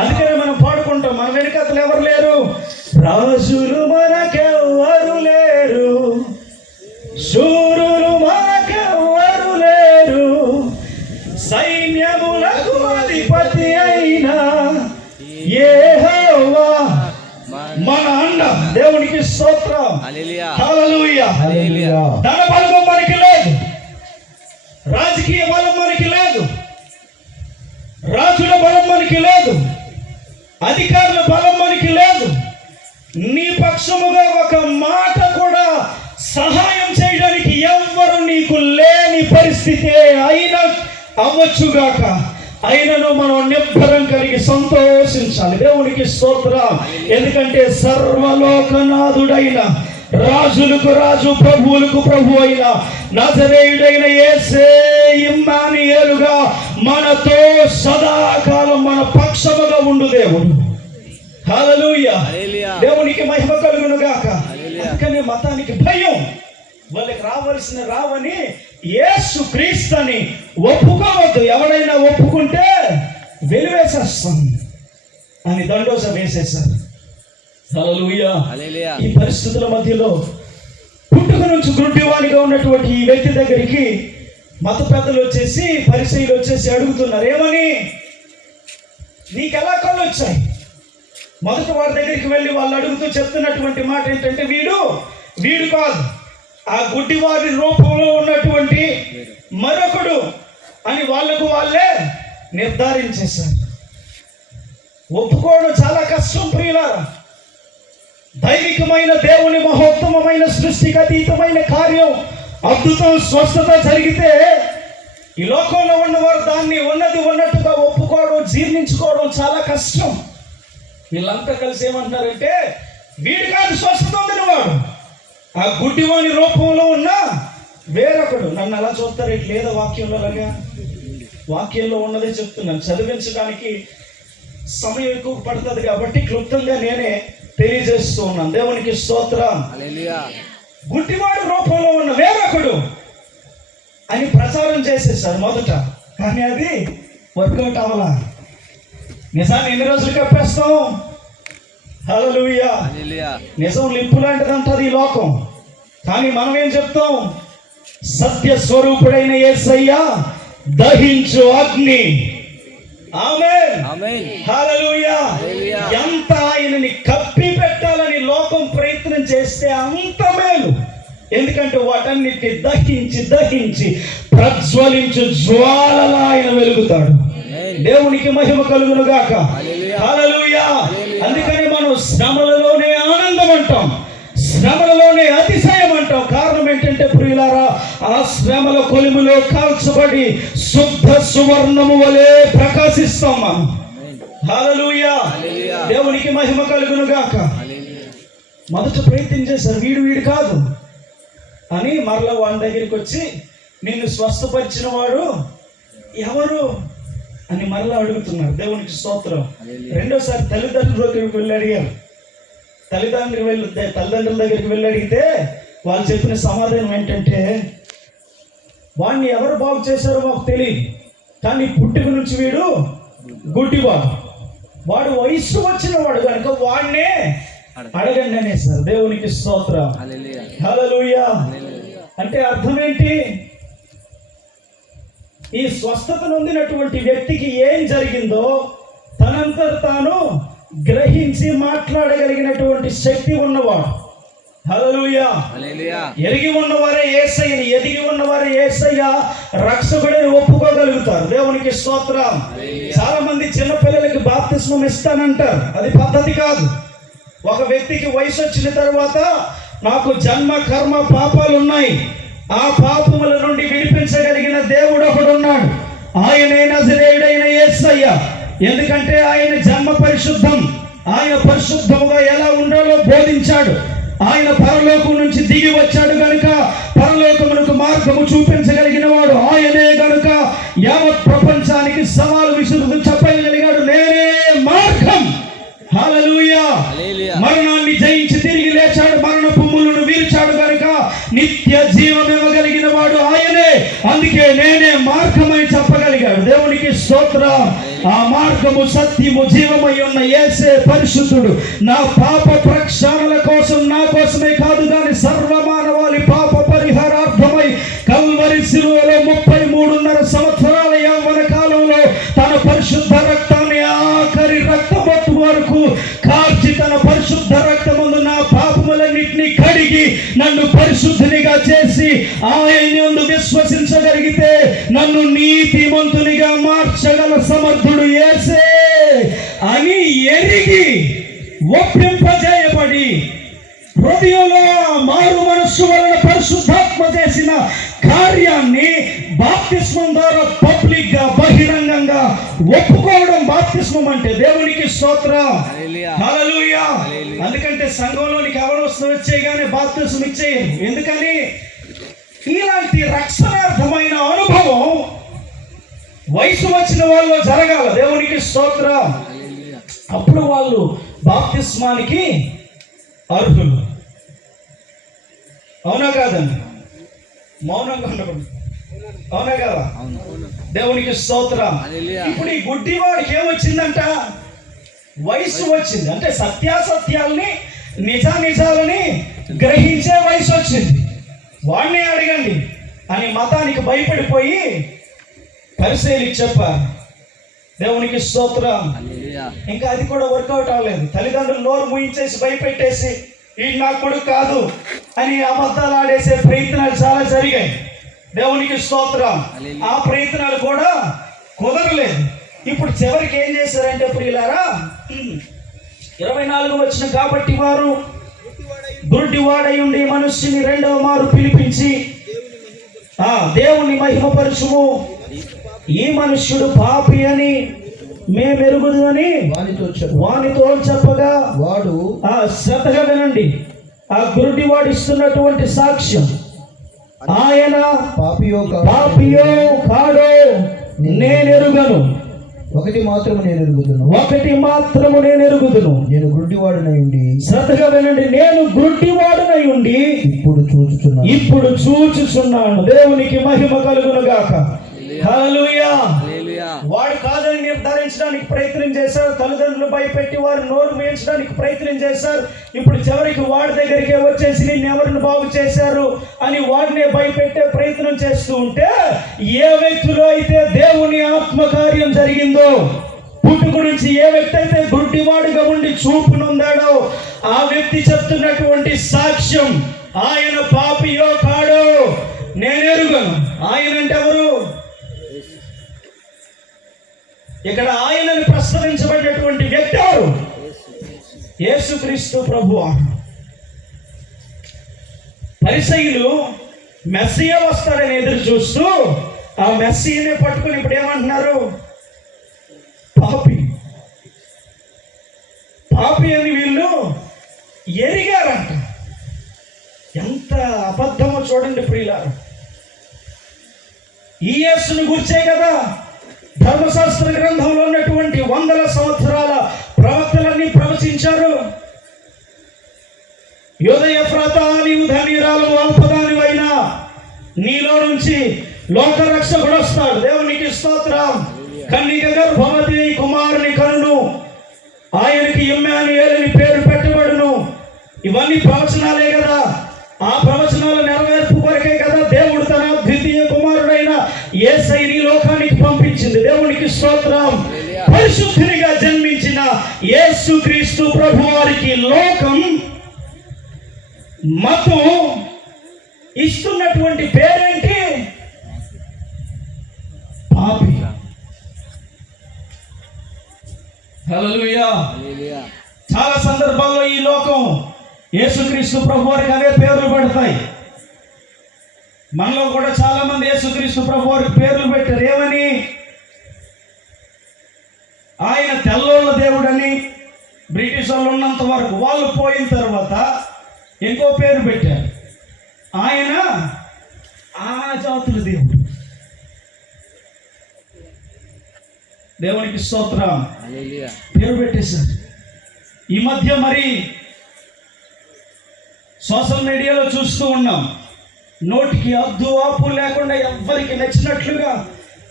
అందుకనే మనం పాడుకుంటాం, మన వెనుకతలు ఎవరు లేరు, రాజులు మనకెవ్వరు లేరు, శూరులు మనకెవ్వరు లేరు, సైన్యములకు అధిపతి అయిన యెహోవా దేవునికి స్తోత్రం. హల్లెలూయా. హల్లెలూయా. హల్లెలూయా. ధన బలం మనకి లేదు, రాజకీయ బలం మనకి లేదు, రాజుల బలం మనకి లేదు, అధికారుల బలం మనకి లేదు. నీ పక్షముగా ఒక మాట కూడా సహాయం చేయడానికి ఎవ్వరు నీకు లేని పరిస్థితి అయినా అవ్వచ్చుగాక, అయినను మనం నిబ్బరం కలిగి సంతోషించాలి. దేవునికి స్తోత్రం. ఎందుకంటే సర్వలోకనాథుడైన, రాజులకు రాజు, ప్రభువులకు ప్రభు అయిన నజరేయుడైన యేసే ఇమ్మానుయేలుగా మనతో సదాకాలం మన పక్షముగా ఉండు దేవుడు. హల్లెలూయా. దేవునికి మహిమ కలుగును గాక. అందుకనే మతానికి భయం, వాళ్ళకి రావాల్సిన రావని యేసు క్రీస్తుని ఒప్పుకోవద్దు. ఎవడైనా ఒప్పుకుంటే వెలివేసేస్తాం అని దండోస వేసేశారు. హల్లెలూయా. ఈ పరిస్థితుల మధ్యలో పుట్టుక నుంచి గుడ్డివాడిగా ఉన్నటువంటి ఈ వ్యక్తి దగ్గరికి మత పెద్దలు వచ్చేసి, పరిసయ్యులు వచ్చేసి అడుగుతున్నారు, ఏమని, నీకెలా కళ్ళు వచ్చాయి? మొదట వారి దగ్గరికి వెళ్ళి వాళ్ళు అడుగుతూ చెప్తున్నటువంటి మాట ఏంటంటే, వీడు కాదు, ఆ గుడ్డివారి రూపంలో ఉన్నటువంటి మరొకడు అని వాళ్ళకు వాళ్ళే నిర్ధారించేశారు. ఒప్పుకోవడం చాలా కష్టం ప్రియులారా. దైవికమైన దేవుని మహోత్తమమైన సృష్టికి అతీతమైన కార్యం, అద్భుతం, స్వస్థత జరిగితే ఈ లోకంలో ఉన్నవారు దాన్ని ఉన్నది ఉన్నట్టుగా ఒప్పుకోవడం, జీర్ణించుకోవడం చాలా కష్టం. వీళ్ళంతా కలిసి ఏమంటున్నారంటే, వీడు కాదు స్వస్థత ఉందినవాడు, ఆ గుడ్డివాని రూపంలో ఉన్న వేరొకడు. నన్ను అలా చూస్తారు ఇట్లా లేదా వాక్యంలో? అలాగా వాక్యంలో ఉన్నదే చెప్తున్నాను. చదివించడానికి సమయం ఎక్కువ పడుతుంది కాబట్టి క్లుప్తంగా నేనే తెలియజేస్తూ ఉన్నాను. దేవునికి స్తోత్రం. గుడ్డివాడు రూపంలో ఉన్న వేరొకడు అని ప్రచారం చేసేసారు మొదట, కానీ అది వర్కౌట్ అవ్వాలా. నిజాన్ని ఎన్ని రోజులు కప్పేస్తాం? హల్లెలూయా. నిజం లింపు లాంటిదంటది ఈ లోకం, కానీ మనం ఏం చెప్తాం? సత్య స్వరూపుడైన యేసయ్య దహించు అగ్ని. ఆమేన్. హల్లెలూయా. ఎంత ఆయనని కప్పి పెట్టాలని లోకం ప్రయత్నం చేస్తే అంత మేలు. ఎందుకంటే వాటన్నిటి దహించి ప్రజ్వలించు జ్వాలలా ఆయన వెలుగుతాడు. దేవునికి మహిమ కలుగును గాక. హల్లెలూయా. అందుకని మనం శ్రమలలోనే ఆనందం అంటాం, శ్రమలలోనే అతిశయం అంటాం. కారణం ఏంటంటే ప్రియులారా, ఆ శ్రమల కొలిమిలో కాల్చబడి శుద్ధ సువర్ణము వలె ప్రకాశిస్తాం మనం. హల్లెలూయా. దేవునికి మహిమ కలుగును గాక. మొదట ప్రయత్నం చేశారు, వీడు కాదు అని. మరలా వాడి దగ్గరికి వచ్చి, నిన్ను స్వస్థపరిచిన వాడు ఎవరు అని మరలా అడుగుతున్నారు. దేవునికి స్తోత్రం. రెండోసారి తల్లిదండ్రుల దగ్గరికి వెళ్ళి అడిగారు. తల్లిదండ్రుల దగ్గరికి వెళ్ళి అడిగితే వాళ్ళు చెప్పిన సమాధానం ఏంటంటే, వాడిని ఎవరు బాగు చేశారో మాకు తెలియదు, కానీ పుట్టుక నుంచి వీడు గుడ్డివాడు, వాడు వయస్సు వచ్చిన వాడు కనుక వాడినే అడగండి అనేసారు. దేవునికి స్తోత్రం. హల్లెలూయా. అంటే అర్థం ఏంటి? ఈ స్వస్థత నొందినటువంటి వ్యక్తికి ఏం జరిగిందో తనంతట తాను గ్రహించి మాట్లాడగలిగినటువంటి శక్తి ఉన్నవాడు. హల్లెలూయా. ఎరిగి ఉన్నవారే యేసయ్యని, ఎదిగి ఉన్నవారే యేసయ్య రక్షకుడని ఒప్పుకోగలుగుతారు. దేవునికి స్తోత్రం. చాలా మంది చిన్నపిల్లలకి బాప్తిస్మం ఇస్తానంటారు. అది పద్ధతి కాదు. ఒక వ్యక్తికి వయసు వచ్చిన తర్వాత, నాకు జన్మ కర్మ పాపాలు ఉన్నాయి, ఆ పాపముల నుండి విడిపించగలిగిన దేవుడు ఒకడున్నాడు, ఆయనే నజరేయుడైన యేసయ్య. ఎందుకంటే ఆయన జన్మ పరిశుద్ధం, ఆయన పరిశుద్ధముగా ఎలా ఉండాలో బోధించాడు. ఆయన పరలోకం నుంచి దిగి వచ్చాడు గనుక పరలోకమునకు మార్గము చూపించగలిగిన వాడు ఆయనే గనుక యావత్ ప్రపంచానికి సవాలు విసురుతూ చెప్పగలిగాడు, నేనే మార్గం. హల్లెలూయా. మరణాన్ని జయించి తిరిగి లేచాడు, మరణపు ముళ్ళను వీల్చాడు కనుక నిత్య జీవం ఇవ్వగలిగిన వాడు ఆయనే. అందుకే నేనే మార్గమని చెప్పగలిగాడు. దేవునికి స్తోత్రం. ఆ మార్గము, సత్యము, జీవమై ఉన్న యేసే పరిశుద్ధుడు. నా పాప ప్రక్షాళన కోసం, నా కోసమే కాదు కానీ సర్వమానవాళి పాప పరిహారార్థమై కల్వరి శిలువలో 33.5 సంవత్సరాల యవ్వన కాలంలో తన పరిశుద్ధ రక్తాన్ని ఆఖరి రక్తబొట్టు వరకు కార్చి తన పరిశుద్ధ రక్తమందు నా పాప అన్నిటినీ కడిగి నన్ను పరిశుద్ధినిగా చేసి ఆయన యందు విశ్వసించగలిగితే నన్ను నీతిమంతునిగా మార్చగల సమర్థుడు యేసే అని ఎరిగి ఒప్పింపజేయబడి హృదయంలో మారు మనస్సు వలన పరిశుద్ధాత్మ చేసిన కార్యాన్ని బాప్తిస్మం ద్వారా పబ్లిక్ గా బహిరంగంగా ఒప్పుకోవడం బాప్తిస్మం అంటే. దేవునికి స్తోత్రం, హల్లెలూయా. అందుకంటే సంఘంలోనికి ఎవరు వచ్చేగానే బాప్తిస్మం ఇచ్చేయరు. ఎందుకని? ఇలాంటి రక్షణార్థమైన అనుభవం వయసు వచ్చిన వాళ్ళు జరగాల. దేవునికి స్తోత్రం. అప్పుడు వాళ్ళు బాప్తిస్మానికి అర్హులు. అవునా కాదండి? మౌనంగా ఉండకూడదు. అవునా కదా? దేవునికి స్తోత్రం. ఇప్పుడు ఈ గుడ్డివాడికి ఏమొచ్చిందంట? వయసు వచ్చింది. అంటే సత్యాసత్యాలని నిజాలని గ్రహించే వయసు వచ్చింది. వాడినే అడగండి అని మతానికి భయపడిపోయి పరిశీలికి చెప్పారు. దేవునికి స్తోత్రం. ఇంకా అది కూడా వర్కౌట్ అవ్వలేదు. తల్లిదండ్రులు నోరు ముయించేసి భయపెట్టేసి ఈ నా కొడుకు కాదు అని అబద్ధాలు ఆడేసే ప్రయత్నాలు చాలా జరిగాయి. దేవునికి స్తోత్రం. ఆ ప్రయత్నాలు కూడా కుదరలేదు. ఇప్పుడు చివరికి ఏం చేశారంటే ప్రియులారా, 24 వచ్చిన కాబట్టి వారు గుడ్డివాడై ఉండి మనుష్యుని రెండవ మారు పిలిపించి దేవుని మహిమపరచుము, ఈ మనుష్యుడు పాపి అని మేమెరుగుదని వానితో చెప్పగా వాడు శ్రద్ధగా వినండి. ఆ గురుడివాడు ఇస్తున్నటువంటి సాక్ష్యం, ఆయన పాపియో కాడో నేనెరుగను, ఒకటి మాత్రము నేను ఎరుగుదును, నేను గుడ్డివాడునై ఉండి. శ్రద్ధగా వినండి. నేను గుడ్డివాడునై ఉండి ఇప్పుడు చూచుచున్నాను. దేవునికి మహిమ కలుగును గాక. హల్లెలూయా. వాడు కాదని నిర్ధారించడానికి ప్రయత్నం చేశారు. తల్లిదండ్రులు భయపెట్టి వారు నోరు వేయించడానికి ప్రయత్నం చేశారు. ఇప్పుడు చివరికి వాడి దగ్గరికే వచ్చేసి నిన్ను ఎవరిని బాగు చేశారు అని వాడినే భయపెట్టే ప్రయత్నం చేస్తూ ఉంటే, ఏ వ్యక్తిలో అయితే దేవుని ఆత్మకార్యం జరిగిందో, పుట్టుకు నుంచి ఏ వ్యక్తి అయితే గుడ్డివాడుగా ఉండి చూపునుందాడో ఆ వ్యక్తి చెప్తున్నటువంటి సాక్ష్యం, ఆయన పాపియో కాడో నేనెరుగను. ఆయన అంటే ఎవరు? ఇక్కడ ఆయనను ప్రస్తావించబడినటువంటి వ్యక్తి ఎవరు? యేసుక్రీస్తు ప్రభువు. పరిసయ్యులు మెస్సియా వస్తాడని ఎదురు చూస్తూ ఆ మెస్సియాని పట్టుకుని ఇప్పుడు ఏమంటున్నారు? పాపి అని వీళ్ళు ఎరిగారంట. ఎంత అబద్ధమో చూడండి ప్రియులారా. ఈ యేసును గుర్చే కదా ధర్మశాస్త్ర గ్రంథంలో ఉన్నటువంటి 100 సంవత్సరాల ప్రవక్తలన్నీ ప్రవచించారు. యోధ ఎఫ్రాతా, నీవు ధనిరాలు అల్పదానివైనా నీలో నుంచి లోకరక్షకుడు వస్తాడు. దేవునికి స్తోత్రం. కన్నిక గర్భవతి కుమారుని కనును, ఆయనకి ఇమ్మానుయేలు అని పేరు పెట్టబడును. ఇవన్నీ ప్రవచనాలే కదా. ఆ ప్రవచనాల నెరవేర్పు కొరకే కదా దేవుడు తన ద్వితీయ కుమారుడైన యేసయ్యని లోకానికి పంపించింది. దేవునికి స్తోత్రం. పరిశుద్ధునిగా జన్మించిన యేసుక్రీస్తు ప్రభువారికి లోకం మతం ఇస్తున్నటువంటి పేరేంటి? పాపి. హల్లెలూయా. చాలా సందర్భాల్లో ఈ లోకం యేసుక్రీస్తు ప్రభువారికి అవే పేర్లు పెడతాయి. మనలో కూడా చాలా మంది యేసుక్రీస్తు ప్రభువారికి పేర్లు పెట్టారు. ఏమని? ఆయన తెల్లోళ్ళ దేవుడని. బ్రిటిష్ వాళ్ళు ఉన్నంత వరకు, వాళ్ళు పోయిన తర్వాత ఇంకో పేరు పెట్టారు. ఆయన ఆ జాతుల దేవుడు. దేవునికి స్తోత్రం. పేరు పెట్టేశారు. ఈ మధ్య మరి సోషల్ మీడియాలో చూస్తూ ఉన్నాం. నోటికి అద్దు ఆపు లేకుండా ఎవ్వరికి నచ్చినట్లుగా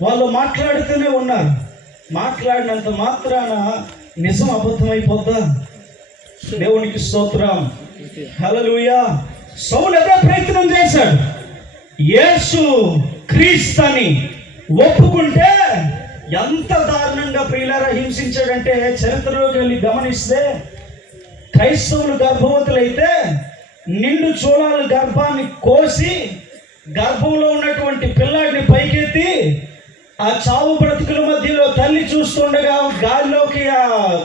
వాళ్ళు మాట్లాడుతూనే ఉన్నారు. మాట్లాడినంత మాత్రాన నిజం అబద్ధమైపోద్దా? దేవునికి స్తోత్రం. హల్లెలూయా. సౌలు అదే ప్రయత్నం చేశాడు. యేసు క్రీస్తుని ఒప్పుకుంటే ఎంత దారుణంగా ప్రియులారా హింసించాడంటే, చరిత్రలోకి వెళ్ళి గమనిస్తే క్రైస్తవులు గర్భవతులైతే నిండు చూలాల గర్భాన్ని కోసి గర్భంలో ఉన్నటువంటి పిల్లాడిని పైకెత్తి ఆ చావు బ్రతుకుల మధ్యలో తల్లి చూస్తుండగా గాల్లోకి ఆ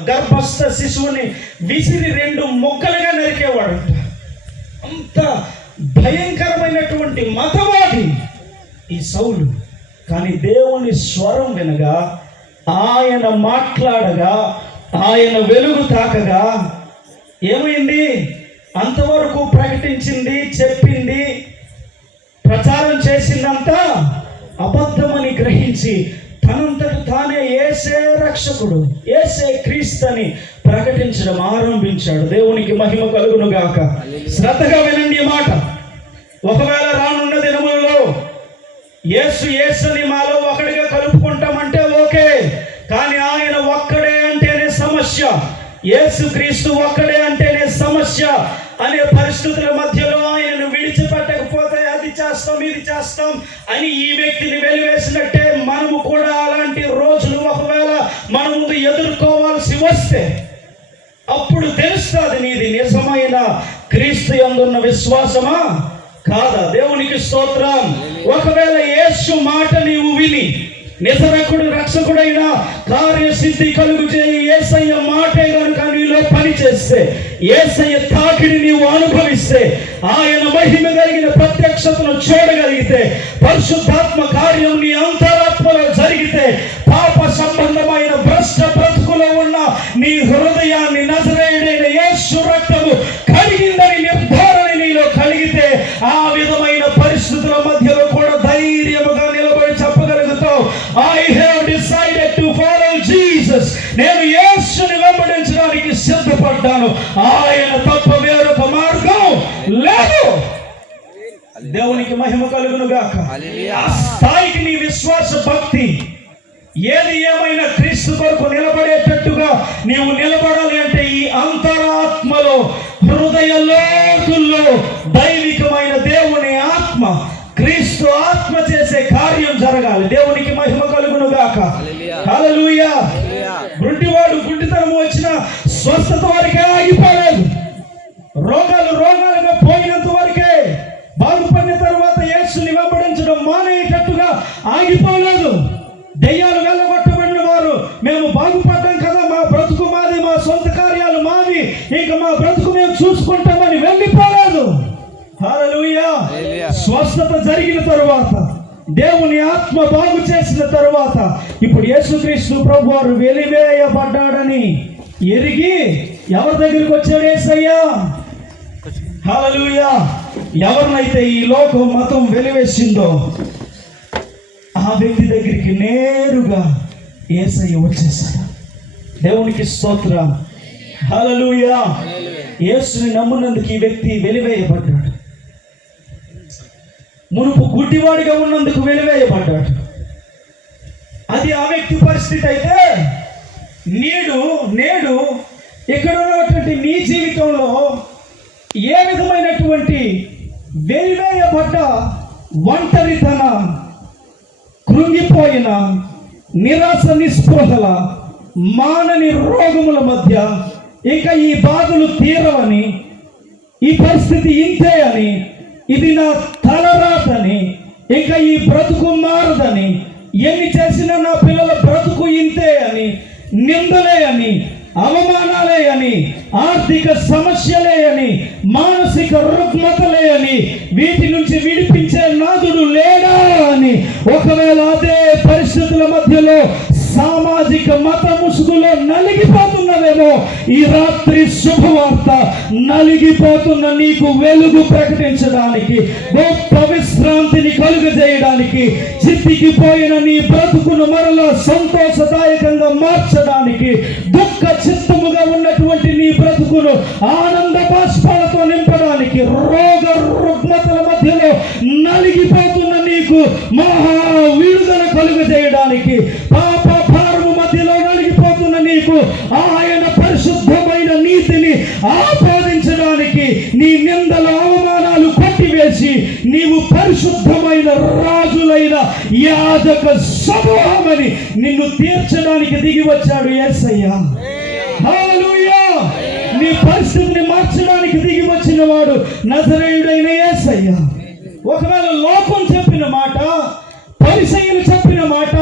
గర్భస్థ శిశువుని విసిరి 2 ముక్కలుగా నరికేవాడు. అంత భయంకరమైనటువంటి మతవాది ఈ సౌలు. కానీ దేవుని స్వరం వినగా, ఆయన మాట్లాడగా, ఆయన వెలుగు తాకగా ఏమైంది? అంతవరకు ప్రకటించింది, చెప్పింది, ప్రచారం చేసిందంతా అబద్ధమని గ్రహించి తనంతటి తానే యేసే రక్షకుడు, యేసే క్రీస్తుని ప్రకటించడం ఆరంభించాడు. దేవునికి మహిమ కలుగును గాక. శ్రద్ధగా వినండి ఈ మాట. ఒకవేళ రానున్న దినములలో యేసుని మాలో ఒకడిగా కలుపుకుంటామంటే ఓకే, కానీ ఆయన ఒక్కడే అంటేనే సమస్య, యేసు క్రీస్తు ఒక్కడే అంటేనే సమస్య అనే పరిస్థితుల మధ్యలో ఆయనను విడిచిపెట్టకపోతే అది చేస్తాం, ఇది చేస్తాం అని ఈ వ్యక్తిని వెలివేసినట్టే మనము కూడా అలాంటి రోజులు ఒకవేళ మన ముందు ఎదుర్కోవాల్సి వస్తే అప్పుడు తెలుస్తుంది నీది నిజమైన క్రీస్తు యందున్న విశ్వాసమా కాదా. దేవునికి స్తోత్రం. ఒకవేళ యేసు మాట నీవు విని నిజరకుడు రక్షకుడైన కార్యసిద్ధి కలుగు చేయి యేసయ్య మాటే కనుక నీలో పని చేస్తే, యేసయ్య తాకిడి నీవు అనుభవిస్తే, ఆయన మహిమ కలిగిన ప్రత్యక్షతను చూడగలిగితే, పరిశుద్ధాత్మ కార్యం నీ అంతరాత్మలో జరిగితే, పాప సంబంధమైన భ్రష్ట బ్రతుకులో ఉన్న నీ హృదయాన్ని నజరేయుడైన యేసు రక్తము కలిగిందని నిర్ధారణ నీలో కలిగితే, ఆ విధమైన పరిస్థితుల మధ్యలో కూడా ధైర్యముగా నిలబడి చెప్పగలుగుతావు, I have decided to follow Jesus. నేను యేసుని వెంబడించడానికి సిద్ధపడ్డాను, ఆయన తప్ప వేరొక మార్గం లేదు. దేవునికి మహిమ కలుగును గాక. ఆ స్థాయికి నీ విశ్వాస భక్తి ఏది ఏమైనా క్రీస్తు కొరకు నిలబడేటట్టుగా నీవు నిలబడాలి అంటే ఈ అంతరాత్మలో, హృదయ లోతుల్లో దైవికమైన దేవుని ఆత్మ, క్రీస్తు ఆత్మ చేసే కార్యం జరగాలి. దేవునికి మహిమ కలుగును గాక. హల్లెలూయా. గుడ్డివాడు గుడ్డితనం వచ్చిన స్వస్థత వరకే ఆగిపోలేదు, రోగాలుగా పోయినంత వరకే, బాగుపడిన తర్వాత యేసుని వెంబడించడం మానేటట్టుగా ఆగిపోలేదు. దెయ్యాలు వెళ్ళగొట్టబడిన వారు మేము బాగుపడ్డాం కదా, మా బ్రతుకు మాది, మా సొంత కార్యాలు మావి, ఇంకా మా బ్రతుకు మేము చూసుకుంటామని వెళ్ళిపోలేదు. హల్లెలూయా. స్వస్థత జరిగిన తరువాత, దేవుని ఆత్మ బాగు చేసిన తరువాత, ఇప్పుడు యేసుక్రీస్తు ప్రభు వారు వెలివేయబడ్డాడని ఎరిగి ఎవరి దగ్గరికి వచ్చాడు యేసయ్యా? హల్లెలూయా. ఎవరినైతే ఈ లోకం మతం వెలివేసిందో ఆ వ్యక్తి దగ్గరికి నేరుగా యేసయ్య వచ్చేసాడు. దేవునికి స్తోత్రం. హల్లెలూయా. యేసుని నమ్మునందుకు ఈ వ్యక్తి వెలివేయబడ్డాడు. మునుపు గుడ్డివాడిగా ఉన్నందుకు వెలివేయబడ్డాడు. అది ఆ వ్యక్తి పరిస్థితి అయితే, నేడు ఇక్కడ ఉన్నటువంటి నీ జీవితంలో ఏ విధమైనటువంటి వెలివేయబడ్డ ఒంటరితనం, కృంగిపోయిన నిరాశ నిస్పృహల, మానని రోగముల మధ్య ఇంకా ఈ బాధలు తీరవని, ఈ పరిస్థితి ఇంతే అని, ఇది నా తలరాతని, ఇంకా ఈ బ్రతుకు మారదని, ఎన్ని చేసినా నా పిల్లల బ్రతుకు ఇంతే అని, నిందలే అని, అవమానాలే అని, ఆర్థిక సమస్యలే అని, మానసిక రుగ్మతలే అని, వీటి నుంచి విడిపించే నాదుడు లేడా అని, ఒకవేళ అదే పరిస్థితుల మధ్యలో సామాజిక మత ముసుగులో నలిగిపోతున్నవేమో, ఈ రాత్రి శుభవార్త నలిగిపోతున్న నీకు వెలుగు ప్రకటించడానికి, గొప్ప విశ్రాంతిని కలుగజేయడానికి, చితికిపోయిన నీ బ్రతుకును మరలా సంతోషదాయకంగా మార్చడానికి, దుఃఖ చిత్తముగా ఉన్నటువంటి నీ బ్రతుకును ఆనంద బాష్పాలతో నింపడానికి, రోగ రుగ్మతల మధ్యలో నలిగిపోతున్న నీకు మహా విడుదల కలుగజేయడానికి, పాప భారము మధ్యలో నలిగిపోతున్న నీకు ఆయన పరిశుద్ధమైన నీతిని ఆపాదించడానికి, నీ నిందల అవమానాలు కొట్టివేసి నీవు పరిశుద్ధమైన రాజులైన యాజక సమూహమని నిన్ను తీర్చడానికి దిగి వచ్చాడు యేసయ్య. హల్లెలూయా. నీ పరిస్థితిని మార్చడానికి దిగి వచ్చిన వాడు నజరేయుడైన యేసయ్య. ఒకవేళ లోకం చెప్పిన మాట, పరిసయ్యులు చెప్పిన మాట,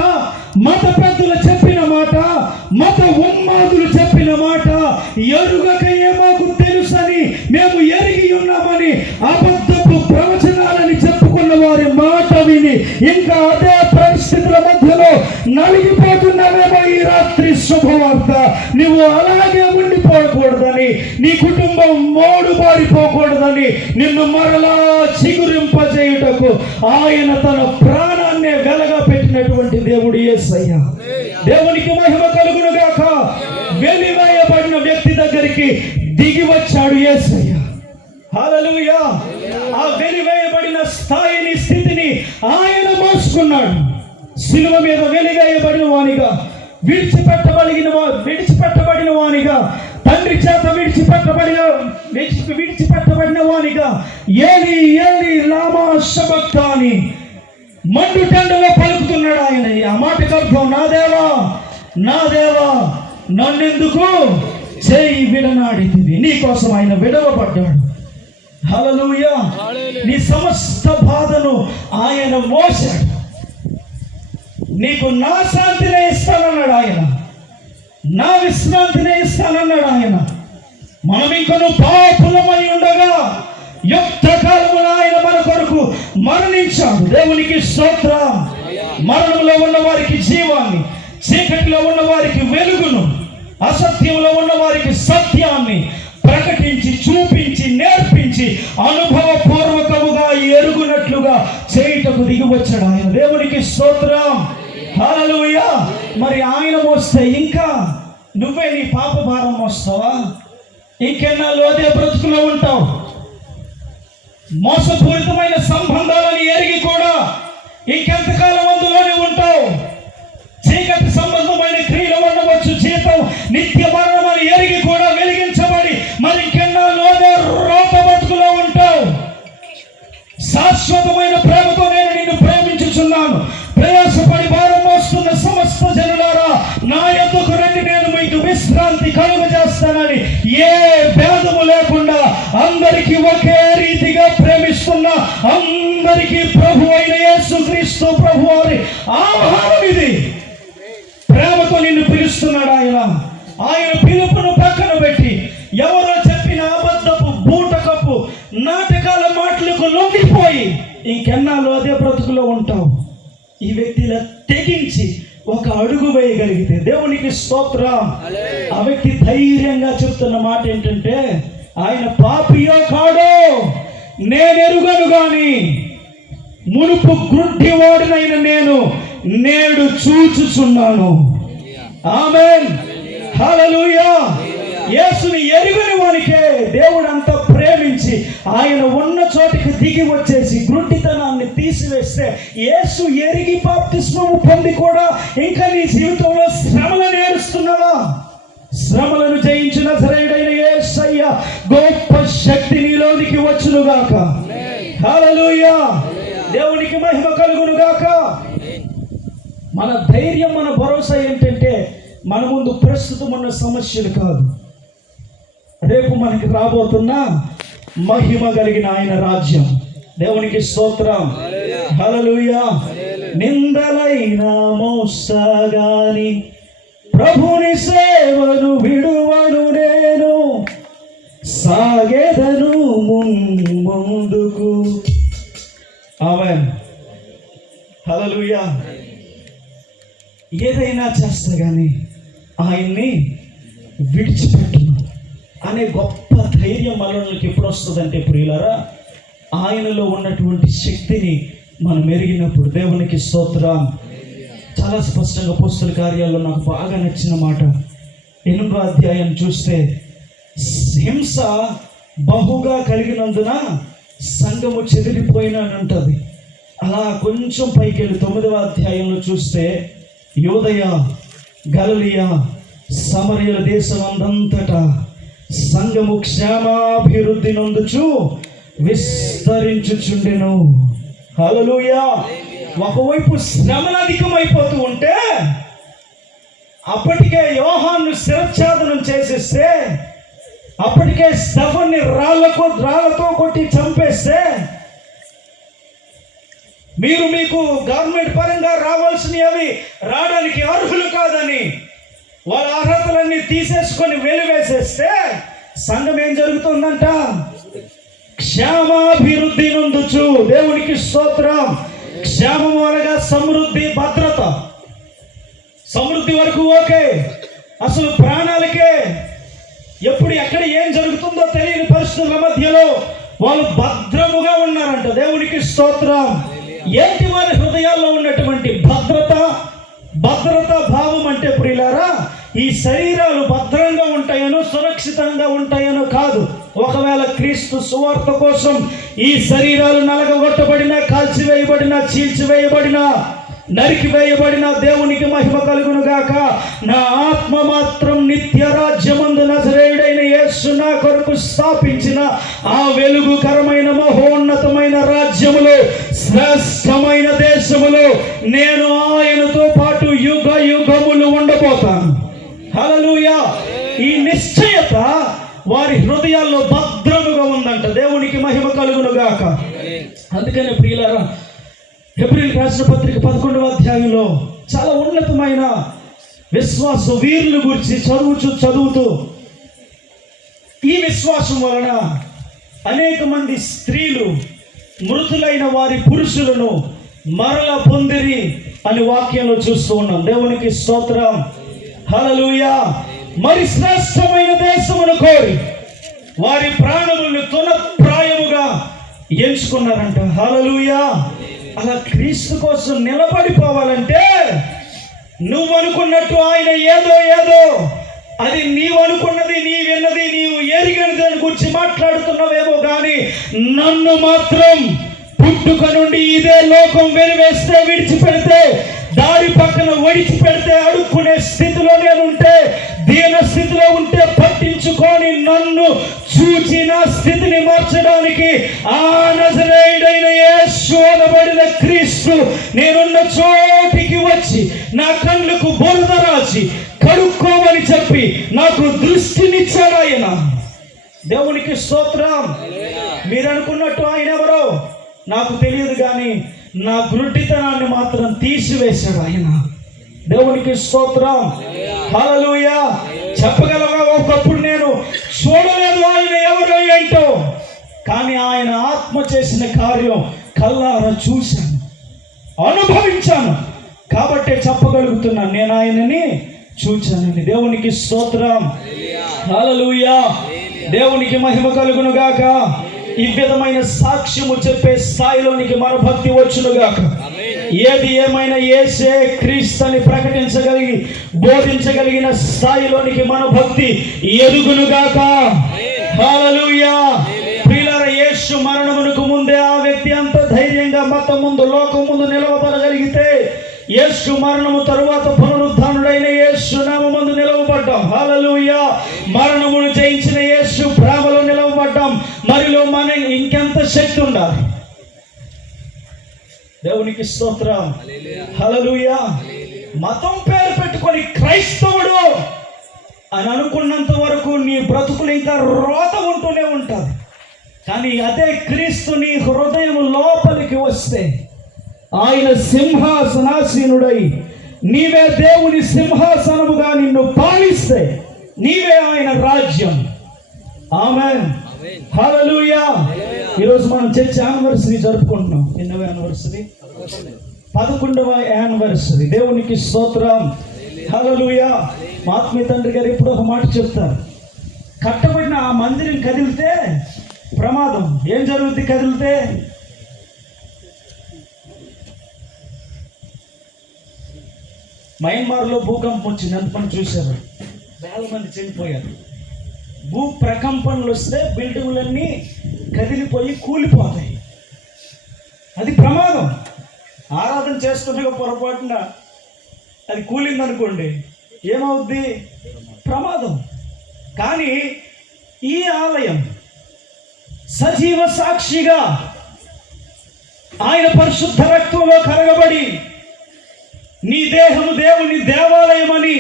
మత పెద్దలు చెప్పిన మాట, మత ఉన్మాదులు చెప్పిన మాట ఎరుగకయే మాకు తెలుసని, మేము ఎరిగి ఉన్నామని అబద్ధపు ప్రవచనాలని చెప్పుకున్న వారి మాట విని ఇంకా అదే పరిస్థితుల మధ్యలో నలిగిపోతున్నావేమో ఈ రాత్రి శుభవార్త. నువ్వు అలాగే ఉండిపోకూడదని, నీ కుటుంబం మోడుబారిపోకూడదని, నిన్ను మరలా చిగురింపజేయుటకు ఆయన తన ప్రాణాన్నే వెలగా పెట్టినటువంటి దేవుడు యేసయ్య. దేవునికి మహిమ కలుగును గాక. వెలివేయబడిన వ్యక్తి దగ్గరికి దిగి వచ్చాడు యేసయ్య. హల్లెలూయా. ఆ వెలివేయబడిన స్థాయిని, స్థితిని ఆయన మోసుకున్నాడు. శిలువ మీద వెలివేయబడిన వానిగా, విడిచిపెట్టబడిన వానిగా, తండ్రి చేత విడిచిపెట్టబడిన వానిగా, ఏలి ఏలి లామా శబక్తాని మండు టెండలో పలుకుతున్నాడు ఆయన. ఆ మాటకు అర్థం, నా దేవా నా దేవా నన్నెందుకు చేయి విడనాడితివి. నీ కోసం ఆయన విడవబడ్డాడు. హల్లెలూయా. నీ సమస్త బాధను ఆయన మోసాడు. నీకు నా శాంతినే ఇస్తానన్నాడు ఆయన, నా విశ్రాంతినే ఇస్తానన్నాడు ఆయన. మనం ఇంకను పాపులమై ఉండగా యుక్త కాలమున ఆయన మన కొరకు మరణించాడు. దేవునికి స్తోత్రం. మరణంలో ఉన్న వారికి జీవాన్ని, చీకటిలో ఉన్న వారికి వెలుగును, అసత్యంలో ఉన్న వారికి సత్యాన్ని ప్రకటించి, చూపించి, నేర్పించి, అనుభవపూర్వకముగా ఎరుగునట్లుగా చేయుటకు దిగి వచ్చాడు ఆయన. దేవునికి స్తోత్రం. హల్లెలూయా. మరి ఆయన మోస్తే ఇంకా నువ్వే నీ పాప భారం మోస్తావా? ఇంకెన్నాళ్ళు అదే బ్రతుకులో ఉంటావు. మోసపూరితమైన సంబంధాలని ఎరిగి కూడా ఇంకెంతకాలం అందులోనే ఉంటావు. చీకటి సంబంధమైన క్రియలు ఉండవచ్చు, జీతం నిత్య మరణం అని ఎరిగి కూడా వెలిగించబడి మరి ఇంకెన్నాళ్ళు అదే రోత బతుకులో ఉంటావు. శాశ్వతమైన ప్రేమతో నేను నిన్ను ప్రేమించుచున్నాను. ప్రయాసపడి భారం మోస్తున్న సమస్త జనులారా, నా యొద్దకు రండి, నేను మీకు విశ్రాంతి కలుగజేస్తానని ఏ భేదము లేకుండా అందరికీ ఒకే రీతిగా ప్రేమిస్తున్న, అందరికీ ప్రభు అయిన యేసుక్రీస్తు ప్రభు వారి ఆహ్వానం ఇది. ప్రేమతో నిన్ను పిలుస్తున్నాడు ఆయన. ఆయన పిలుపును పక్కన పెట్టి ఎవరో చెప్పిన అబద్ధపు బూటకపు నాటకాల మాటలకు లొంగిపోయి ఇంకెన్నాళ్ళు అదే బ్రతుకులో ఉంటావు. ఈ వ్యక్తిలా తెగించి ఒక అడుగు వేయగలిగితే దేవునికి స్తోత్రం. ఆ వ్యక్తి ధైర్యంగా చెప్తున్న మాట ఏంటంటే, ఆయన పాపియో కాడో నేనెరుగను గాని మునుపు గ్రుడ్డివాడినైన నేను నేడు చూచుచున్నాను. ఆమేన్. హల్లెలూయా. యేసుని ఎరుగని వానికే దేవుడు అంతా ప్రేమించి ఆయన ఉన్న చోటికి దిగి వచ్చేసి గ్రుడ్డితనాన్ని తీసివేస్తే, యేసు ఎరిగి బాప్తిస్మము పొంది కూడా ఇంకా నీ జీవితంలో శ్రమలను ఏడుస్తున్నావా? శ్రమలను జయించిన నజరేయుడైన యేసయ్య గొప్ప శక్తి నీలోనికి వచ్చునుగాక. హల్లెలూయా. దేవునికి మహిమ కలుగునుగాక. మన ధైర్యం, మన భరోసా ఏంటంటే మన ముందు ప్రస్తుతం ఉన్న సమస్యలు కాదు, రేపు మనకి రాబోతున్న మహిమ కలిగిన ఆయన రాజ్యం. దేవునికి స్తోత్రం. హల్లెలూయా. నిందలైన మోసగాని ప్రభుని సేవను విడువను, నేను సాగెదను ముందుకు. ఆమేన్. హల్లెలూయా. ఏదైనా చేస్తా కానీ ఆయన్ని విడిచిపెట్టును అనే గొప్ప ధైర్యం మనలోకి ఎప్పుడు వస్తుందంటే ప్రియులారా, ఆయనలో ఉన్నటువంటి శక్తిని మనం ఎరిగినప్పుడు. దేవునికి స్తోత్రం. చాలా స్పష్టంగా అపోస్తలుల కార్యాల్లో నాకు బాగా నచ్చిన మాట 8వ అధ్యాయం చూస్తే, హింస బహుగా కలిగినందున సంఘము చెదిరిపోయినట్టుంది. అలా కొంచెం పైకి వెళ్ళి 9వ అధ్యాయంలో చూస్తే, యోదయ, గలిలయ, సమరయ దేశమందంతటా సంఘము క్షేమాభివృద్ధి నొందుచు విస్తరించుచుండెను. హల్లెలూయా. ఒకవైపు శ్రమలు అధికమైపోతూ ఉంటే, అప్పటికే యోహాను శిరచ్ఛేదనం చేసేస్తే అప్పటికే స్టెఫన్ని రాళ్లతో కొట్టి చంపేస్తే మీరు మీకు గవర్నమెంట్ పరంగా రావాల్సినవి అవి రావడానికి అర్హులు కాదని వాళ్ళ అర్హతలన్నీ తీసేసుకొని వెలివేసేస్తే సంఘం ఏం జరుగుతుందంట? క్షేమాభివృద్ధి నొందుచు. దేవునికి స్తోత్రం. క్షేమము అనగా సమృద్ధి, భద్రత. సమృద్ధి వరకు ఓకే, అసలు ప్రాణాలకే ఎప్పుడు ఎక్కడ ఏం జరుగుతుందో తెలియని పరిస్థితుల మధ్యలో వాళ్ళు భద్రముగా ఉన్నారంట. దేవునికి స్తోత్రం. ఏంటి వారి హృదయాల్లో ఉన్నటువంటి భద్రత భావం అంటే ప్రియులారా, ఈ శరీరాలు భద్రంగా ఉంటాయనో సురక్షితంగా ఉంటాయనో కాదు. ఒకవేళ క్రీస్తు సువార్త కోసం ఈ శరీరాలు నలగగొట్టబడినా, కాల్చివేయబడినా, చీల్చివేయబడినా, నరికివేయబడిన దేవునికి మహిమ కలుగును గాక. నా ఆత్మ మాత్రం నిత్య రాజ్యమందు నజరేయుడైన యేసు నా కొరకు స్థాపించిన ఆ వెలుగుకరమైన మహోన్నతమైన రాజ్యములో, శ్రేష్టమైన దేశములో నేను ఆయనతో పాటు యుగ యుగములు ఉండబోతాను. హల్లెలూయా. ఈ నిశ్చయత వారి హృదయాల్లో భద్రముగా ఉందంట. దేవునికి మహిమ కలుగును గాక. అందుకని ప్రియులారా, హెబ్రీయులకు రాసిన పత్రిక 11వ అధ్యాయంలో చాలా ఉన్నతమైన విశ్వాస వీరుల గురించి చదువుతూ ఈ విశ్వాసం వలన అనేక మంది స్త్రీలు మృతులైన వారి పురుషులను మరల పొందిరి అని వాక్యంలో చూస్తూ ఉన్నాం. దేవునికి స్తోత్రం. హల్లెలూయా. మరి శ్రేష్టమైన దేశమును కోరి వారి ప్రాణములను తునప్రాయముగా ఎంచుకున్నారంట. హల్లెలూయా. అలా క్రీస్తు కోసం నిలబడిపోవాలంటే నువ్వు అనుకున్నట్టు ఆయన ఏదో అది నీవు అనుకున్నది, నీ విన్నది, నీవు ఎరిగిన దాని గురించి మాట్లాడుతున్నావేమో కానీ నన్ను మాత్రం పుట్టుక నుండి ఇదే లోకం వెలివేస్తే, విడిచిపెడితే, దారి పక్కన విడిచిపెడితే, అడుక్కునే స్థితిలో నేనుంటే, దీన స్థితిలో ఉంటే పట్టించుకొని నన్ను చూచి నా స్థితిని మార్చడానికి ఆ నజరేయుడైన యేసు అనబడిన క్రీస్తు నేనున్న చోటికి వచ్చి నా కళ్ళకు బురద రాసి కడుక్కోమని చెప్పి నాకు దృష్టినిచ్చాడు ఆయన. దేవునికి స్తోత్రం. మీరు అనుకున్నట్టు ఆయన ఎవరో నాకు తెలియదు కానీ నా గుడ్డితనాన్ని మాత్రం తీసివేశాడు ఆయన. దేవునికి స్తోత్రం. హల్లెలూయా. చెప్పగలవా? ఒకప్పుడు నేను చూడలేదు ఆయన ఎవరో ఏంటో, కానీ ఆయన ఆత్మ చేసిన కార్యం కళ్ళారా చూశాను, అనుభవించాను. కాబట్టే చెప్పగలుగుతున్నాను నేను ఆయనని చూచానని. దేవునికి స్తోత్రం. హల్లెలూయా. దేవునికి మహిమ కలుగును గాక. ఈ విధమైన సాక్ష్యము చెప్పే స్థాయిలోనికి మన భక్తి వచ్చును గాక. ఏది ఏమైనా యేసే క్రీస్తు అని ప్రకటించగలిగి బోధించగలిగిన స్థాయిలోనికి మన భక్తి ఎదుగును గాక. హల్లెలూయా. ప్రియులారా, యేసు మరణమునకు ముందే ఆ వ్యక్తి అంత ధైర్యంగా మతం ముందు, లోకం ముందు నిలవబడగలిగితే, యేసు మరణము తరువాత పునరుద్ధానుడైన యేసు నామమందు నిలవబడ్డాం. హల్లెలూయా. మరణమును జయించిన యేసు ప్రేమలో నిలవబడ్డాం. మరిలో మన ఇంకెంత శక్తి ఉండాలి. దేవునికి స్తోత్రం. హల్లెలూయా. మతం పేరు పెట్టుకొని క్రైస్తవుడు అని అనుకున్నంత వరకు నీ బ్రతుకులు ఇంకా రోత ఉంటూనే ఉంటుంది. కానీ అదే క్రీస్తు నీ హృదయం లోపలికి వస్తే, ఆయన సింహాసనాసీనుడై నీవే దేవుని సింహాసనముగా నిన్ను పాలిస్తే, నీవే ఆయన రాజ్యం. ఆమేన్. హల్లెలూయా. ఈరోజు మనం చర్చ్ యానివర్సరీ జరుపుకుంటున్నాం. ఎన్నవ యానివర్సరీ? 11వ యానివర్సరీ. దేవునికి స్తోత్రం. హల్లెలూయా. మా ఆత్మీయ తండ్రి గారు ఎప్పుడో ఒక మాట చెప్తారు, కట్టబడిన ఆ మందిరం కదిలితే ప్రమాదం. ఏం జరుగుద్ది కదిలితే? మయన్మార్లో భూకంపం వచ్చింది, అనుకుని చూశారు, వేల మంది చనిపోయారు. భూ ప్రకంపనలు వస్తే బిల్డింగులన్నీ కదిలిపోయి కూలిపోతాయి. అది ప్రమాదం. ఆరాధన చేస్తుండగా పొరపాటున అది కూలింది అనుకోండి, ఏమవుద్ది? ప్రమాదం. కానీ ఈ ఆలయం సజీవ సాక్షిగా ఆయన పరిశుద్ధ రక్తంలో కరగబడి నీ దేహము దేవుని దేవాలయం అని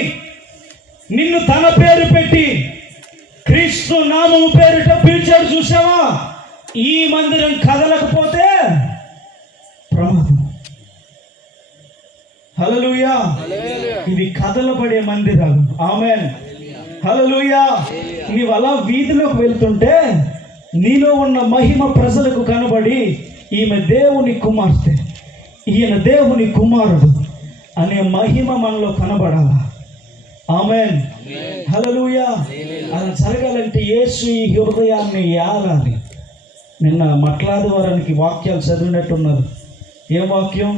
నిన్ను తన పేరు పెట్టి క్రీస్తు నామము పేరిట పిలిచాడు. చూసావా? ఈ మందిరం కదలకపోతే ప్రమాదం. హల్లెలూయా. ఇవి కదలబడే మందిరాలు. ఆమేన్. హల్లెలూయా. నీవు అలా వీధిలోకి వెళ్తుంటే నీలో ఉన్న మహిమ ప్రజలకు కనబడి ఈమె దేవుని కుమార్తె, ఈయన దేవుని కుమారుడు అనే మహిమ మనలో కనబడాలా. ఆమేన్. హల్లెలూయా. అలా జరగాలంటే యేసు ఈ హృదయాన్ని ఏలాలి. నిన్న మట్లాదివారానికి వాక్యాలు చదివినట్టున్నారు. ఏ వాక్యం?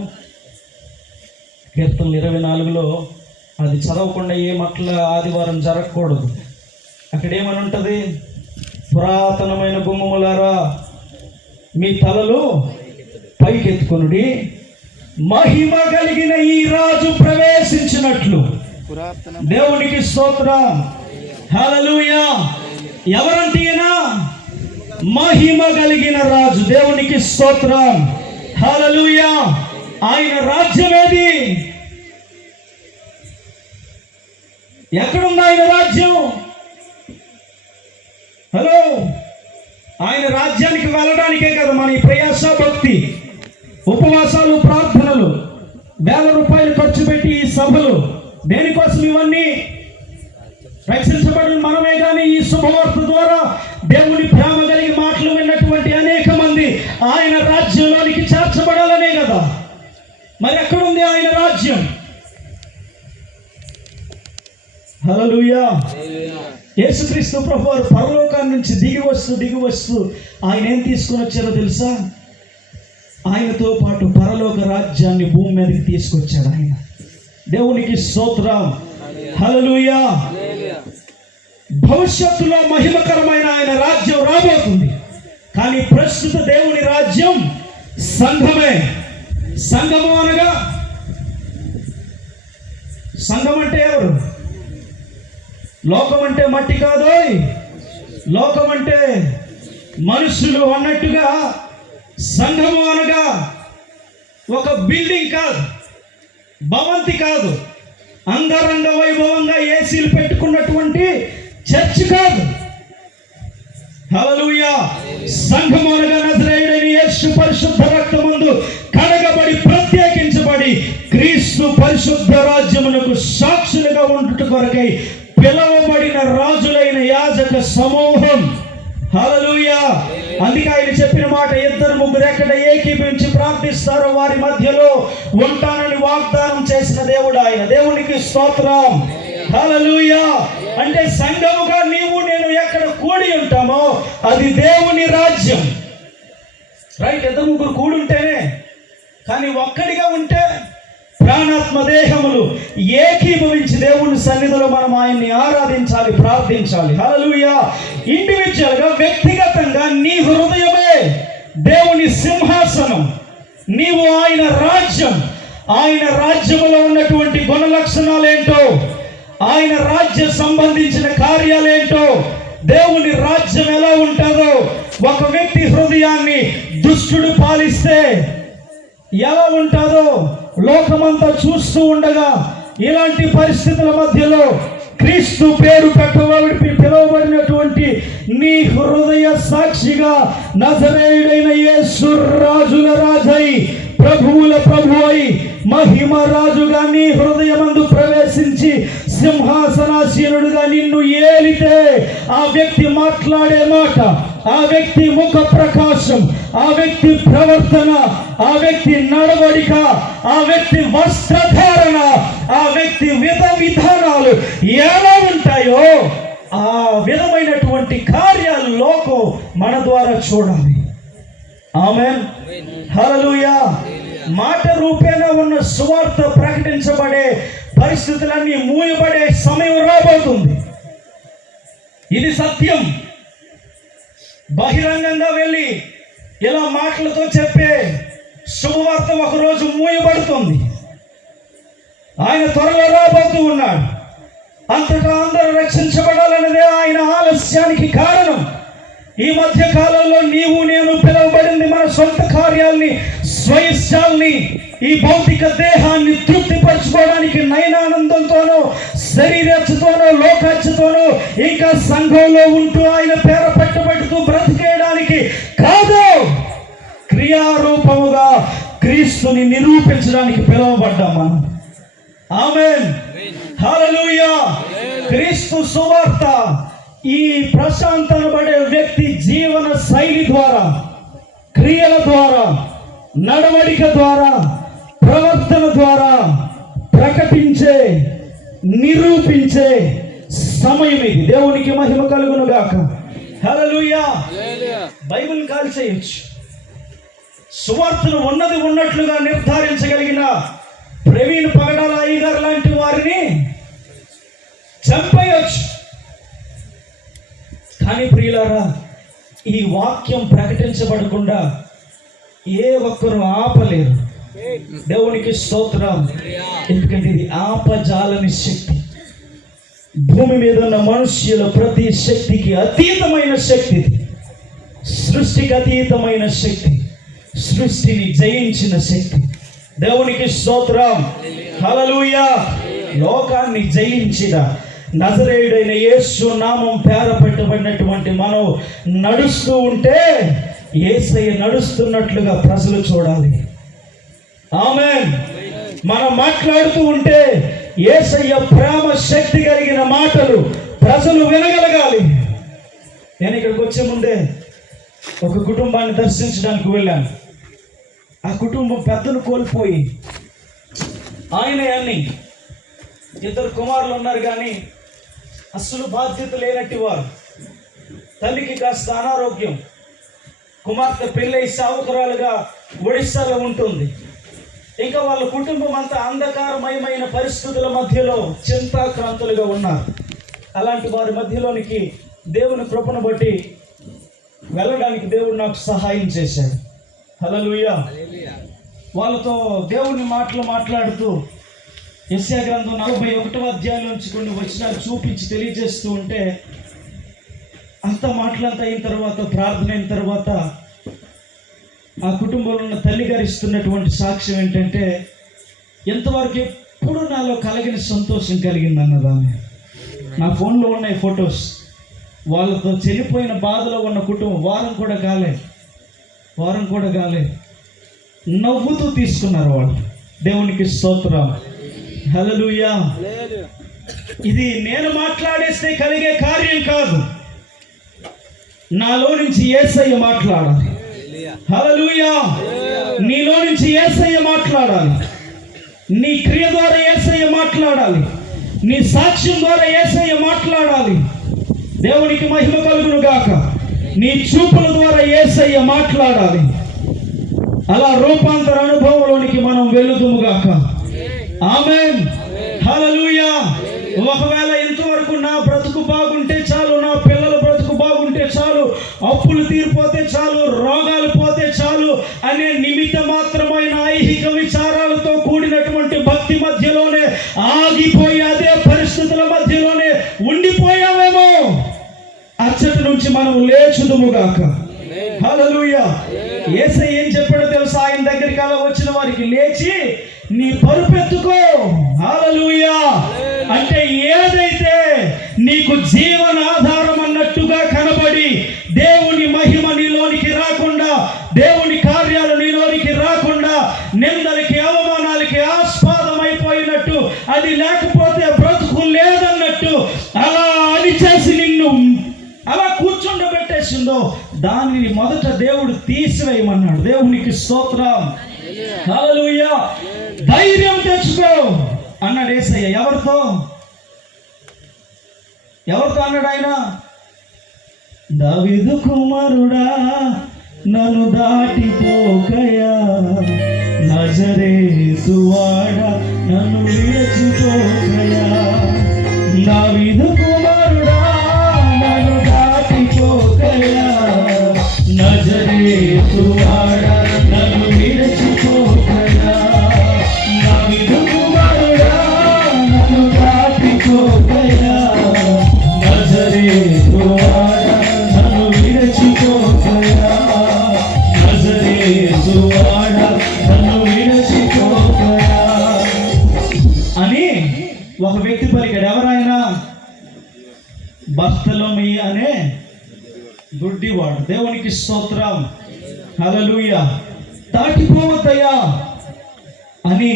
కీర్తనలు 24లో అది చదవకుండా ఏ మట్ల ఆదివారం జరగకూడదు. అక్కడ ఏమని ఉంటుంది? పురాతనమైన గుమ్మములారా మీ తలలు పైకెత్తుకొనుడి, మహిమ కలిగిన ఈ రాజు ప్రవేశించినట్లు. దేవునికి స్తోత్రం. హల్లెలూయా. ఎవరంటే ఈయన? మహిమ కలిగిన రాజు. దేవునికి స్తోత్రం. హల్లెలూయా. ఆయన రాజ్యం ఏది? ఎక్కడుంది ఆయన రాజ్యం? హలో, ఆయన రాజ్యానికి వెళ్ళడానికే కదా మన ఈ ప్రయాస, భక్తి, ఉపవాసాలు, ప్రార్థనలు, వేల రూపాయలు ఖర్చు పెట్టి ఈ సభలు. దేనికోసం ఇవన్నీ? రక్షించబడిన మనమే. కానీ ఈ శుభవార్త ద్వారా దేవుని ప్రేమ కలిగి మాటలు విన్నటువంటి అనేక మంది ఆయన రాజ్యంలోనికి చేర్చబడాలనే కదా. మరి ఎక్కడుంది ఆయన రాజ్యం? హల్లెలూయా. యేసుక్రీస్తు ప్రభువారు పరలోకాన్ని నుంచి దిగి వస్తూ ఆయన ఏం తీసుకుని వచ్చారో తెలుసా? ఆయనతో పాటు పరలోక రాజ్యాన్ని భూమి మీదకి తీసుకొచ్చాడు ఆయన. దేవునికి స్తోత్రం. హల్లెలూయా. భవిష్యత్తులో మహిమకరమైన ఆయన రాజ్యం రాబోతుంది. కానీ ప్రస్తుత దేవుని రాజ్యం సంఘమే. సంఘము అనగా, సంఘం అంటే ఎవరు? లోకం అంటే మట్టి కాదు, లోకం అంటే మనుషులు అన్నట్టుగా సంఘము అనగా ఒక బిల్డింగ్ కాదు, భవంతి కాదు, అంగరంగ వైభవంగా ఏసీలు పెట్టుకున్నటువంటి చర్చ్ కాదు. హల్లెలూయా. సంఘము అనగా నజరేయుడైన యేసు పరిశుద్ధ రక్తమందు కడగబడి ప్రత్యేకించబడి క్రీస్తు పరిశుద్ధ రాజ్యమునకు సాక్షులుగా ఉండుట కొరకై పిలవబడిన రాజులైన యాజక సమూహం. హల్లెలూయా. అందుకే ఆయన చెప్పిన మాట, 2-3 ఎక్కడ ఏకీభవించి ప్రార్థిస్తారో వారి మధ్యలో ఉంటానని వాగ్దానం చేసిన దేవుడు ఆయన. దేవునికి స్తోత్రం. హల్లెలూయా. అంటే సంఘముగా నీవు నేను ఎక్కడ కూడి ఉంటామో అది దేవుని రాజ్యం. రైట్? 2-3 కూడి ఉంటేనే. కానీ ఒక్కడిగా ఉంటే ప్రాణాత్మ దేహములు ఏకీభవించి దేవుని సన్నిధిలో మనం ఆయన్ని ఆరాధించాలి, ప్రార్థించాలి. హల్లెలూయా. ఇండివిజువల్గా, వ్యక్తిగతంగా నీ హృదయమే దేవుని సింహాసనం. నీవు ఆయన రాజ్యం. ఆయన రాజ్యములో ఉన్నటువంటి గుణ లక్షణాలేంటో, ఆయన రాజ్య సంబంధించిన కార్యాలేంటో, దేవుని రాజ్యం ఎలా ఉంటుందో, ఒక వ్యక్తి హృదయాన్ని దుష్టుడు పాలిస్తే ఎలా ఉంటుందో లోకమంతా చూస్తూ ఉండగా, ఇలాంటి పరిస్థితుల మధ్యలో క్రీస్తు పేరు పిలువబడినటువంటి నీ హృదయ సాక్షిగా నజరేయుడైన యేసు రాజుల రాజై, ప్రభువుల ప్రభువై, మహిమ రాజుగా నీ హృదయమందు ప్రవేశించి సింహాసనాసీనుడుగా నిన్ను ఏలితే ఆ వ్యక్తి మాట్లాడే మాట, ఆ వ్యక్తి ముఖ ప్రకాశం, ఆ వ్యక్తి ప్రవర్తన, ఆ వ్యక్తి నడవడిక, ఆ వ్యక్తి వస్త్రధారణ, ఆ వ్యక్తి విధానాలు ఎలా ఉంటాయో ఆ విధమైనటువంటి కార్యాలు లోకం మన ద్వారా చూడాలి. ఆమేన్. హల్లెలూయా. మాట రూపేణ ఉన్న సువార్త ప్రకటించబడే పరిస్థితులన్నీ మూయబడే సమయం రాబోతుంది. ఇది సత్యం. బహిరంగంగా వెళ్ళి ఇలా మాటలతో చెప్పే శుభవార్త ఒకరోజు మూయబడుతుంది. ఆయన త్వరలో రాబోతూ ఉన్నాడు. అంతటా అందరూ రక్షించబడాలన్నదే ఆయన ఆలస్యానికి కారణం. ఈ మధ్య కాలంలో నీవు నేను పిలువబడింది మన సొంత కార్యాల్ని, స్వయిష్టాల్ని, ఈ భౌతిక దేహాన్ని తృప్తిపరచుకోవడానికి నయనానందంతోనో శరీరచ్చుతోనూ లోకచ్చుతోనూ ఇంకా సంఘంలో ఉంటూ ఆయన పేర పట్టుబడుతూ బ్రతికేయడానికి కాదు, క్రియారూపముగా క్రీస్తుని నిరూపించడానికి పిలువబడ్డాం మనం. ఆమేన్, హల్లెలూయా. క్రీస్తు సువార్త ఈ ప్రశాంత్ అనబడే వ్యక్తి జీవన శైలి ద్వారా, క్రియల ద్వారా, నడవడిక ద్వారా, ప్రవర్తన ద్వారా ప్రకటించే, నిరూపించే సమయం ఇది. దేవునికి మహిమ కలుగును గాక. హల్లెలూయా. బైబిల్ కాల్ చేయొచ్చు, సువార్తను ఉన్నది ఉన్నట్లుగా నిర్ధారించగలిగిన ప్రవీణ్ పగడాల అయ్యగారు లాంటి వారిని చంపేయచ్చు. కానీ ప్రియులారా, ఈ వాక్యం ప్రకటించబడకుండా ఏ ఒక్కరు ఆపలేరు. దేవునికి స్తోత్రం. ఎందుకంటే ఇది ఆపజాలని శక్తి. భూమి మీద ఉన్న మనుష్యుల ప్రతి శక్తికి అతీతమైన శక్తి, సృష్టికి అతీతమైన శక్తి, సృష్టిని జయించిన శక్తి. దేవునికి స్తోత్రం, హల్లెలూయా. లోకాన్ని జయించిన నజరేయుడైన యేసు నామం పేర పెట్టబడినటువంటి మనం నడుస్తూ ఉంటే యేసయ్య నడుస్తున్నట్లుగా ప్రజలు చూడాలి. ఆమేన్. మనం మాట్లాడుతూ ఉంటే యేసయ్య ప్రేమ శక్తి కలిగిన మాటలు ప్రజలు వినగలగాలి. నేను ఇక్కడికి వచ్చే ముందే ఒక కుటుంబాన్ని దర్శించడానికి వెళ్ళాను. ఆ కుటుంబం పెద్దను కోల్పోయి, ఆయనే అన్ని ఇద్దరు కుమారులు ఉన్నారు కానీ అసలు బాధ్యత లేనట్టి వారు. తల్లికి కాస్త అనారోగ్యం, కుమార్తె పెళ్ళై సావుకురాలుగా ఒడిస్సాలో ఉంటుంది. ఇంకా వాళ్ళ కుటుంబం అంతా అంధకారమయమైన పరిస్థితుల మధ్యలో చింతాక్రాంతులుగా ఉన్నారు. అలాంటి వారి మధ్యలోనికి దేవుని కృపను బట్టి వెళ్ళడానికి దేవుడు నాకు సహాయం చేశాడు. హల్లెలూయా. వాళ్ళతో దేవుని మాటలు మాట్లాడుతూ యెషయా గ్రంథం 41వ అధ్యాయం నుంచి కొన్ని వచనాలు చూపించి తెలియజేస్తూ ఉంటే, అంత మాటలంతా అయిన తర్వాత, ప్రార్థన అయిన తర్వాత ఆ కుటుంబంలో ఉన్న తల్లి గారు ఇస్తున్నటువంటి సాక్ష్యం ఏంటంటే, ఎంతవరకు ఎప్పుడు నాలో కలిగిన సంతోషం కలిగింది అన్నదాన్ని. నా ఫోన్లో ఉన్నాయి ఫొటోస్. వాళ్ళతో చనిపోయిన బాధలో ఉన్న కుటుంబం వారం కూడా కాలే నవ్వుతూ తీసుకున్నారు వాళ్ళు. దేవునికి స్తోత్రం, హల్లెలూయా. ఇది నేను మాట్లాడేస్తే కలిగే కార్యం కాదు, నాలో నుంచి యేసయ్య మాట్లాడాలి. హల్లెలూయా. నీలో నుంచి యేసయ్య మాట్లాడాలి. నీ క్రియ ద్వారా యేసయ్య మాట్లాడాలి. నీ సాక్ష్యం ద్వారా యేసయ్య మాట్లాడాలి. దేవునికి మహిమ కలుగును గాక. నీ చూపుల ద్వారా యేసయ్య మాట్లాడాలి. అలా రూపాంతర అనుభవంలోనికి మనం వెళుదుము గాక. ఆమేన్, హల్లెలూయా. ఒకవేళ ఇంతవరకు నా బ్రతుకు బాగుంటే చాలు, నా పిల్లల బ్రతుకు బాగుంటే చాలు, అప్పులు తీరిపోతే చాలు, రోగాలు పోతే చాలు అనే నిమిత్త మాత్రమైన ఐహిక విచారాలతో కూడినటువంటి భక్తి మధ్యలోనే ఆగిపోయి అదే పరిస్థితుల మధ్యలోనే ఉండిపోయామేమో. అచ్చటి నుంచి మనం లేచుదుముగాక. హల్లెలూయా. యేసయ్య ఏం చెప్పాడో తెలుసా? ఆయన దగ్గరికి అలా వచ్చిన వారికి, లేచి నీ పరుపెత్తుకో. హల్లెలూయా. అంటే ఏదైతే నీకు జీవనాధారం అన్నట్టుగా కనబడి దేవుని మహిమ నీలోనికి రాకుండా, దేవుని కార్యాలు నీలోనికి రాకుండా, నిందలకి అవమానాలకి ఆస్పాదమైపోయినట్టు, అది లేకపోతే బ్రతుకు లేదన్నట్టు అలా అని చేసి నిన్ను అలా కూర్చుండబెట్టేసిందో, దానిని మొదట దేవుడు తీసివేయమన్నాడు. దేవునికి స్తోత్రం, హల్లెలూయా. ధైర్యం తెచ్చుకో అన్నాడు యేసయ్య. ఎవరితో అన్నాడు ఆయన? దావీదు కుమారుడా నన్ను దాటిపోకయా, నజరేతువాడా నన్ను విడిచిపోకయా. దావీదు కుమారుడా నన్ను దాటిపోకయా, నజరేతువాడా నన్ను విడిచిపోకయా. దావీదు కుమారుడా నన్ను దాటిపోకయా, నజరేతువాడా నన్ను విడిచిపోకయా, నజరేతువాడా నన్ను విడిచిపోకయా అని గుడ్డివాడు. దేవునికి స్తోత్రం, హల్లెలూయా. దాటిపోవద్దయ్యా అని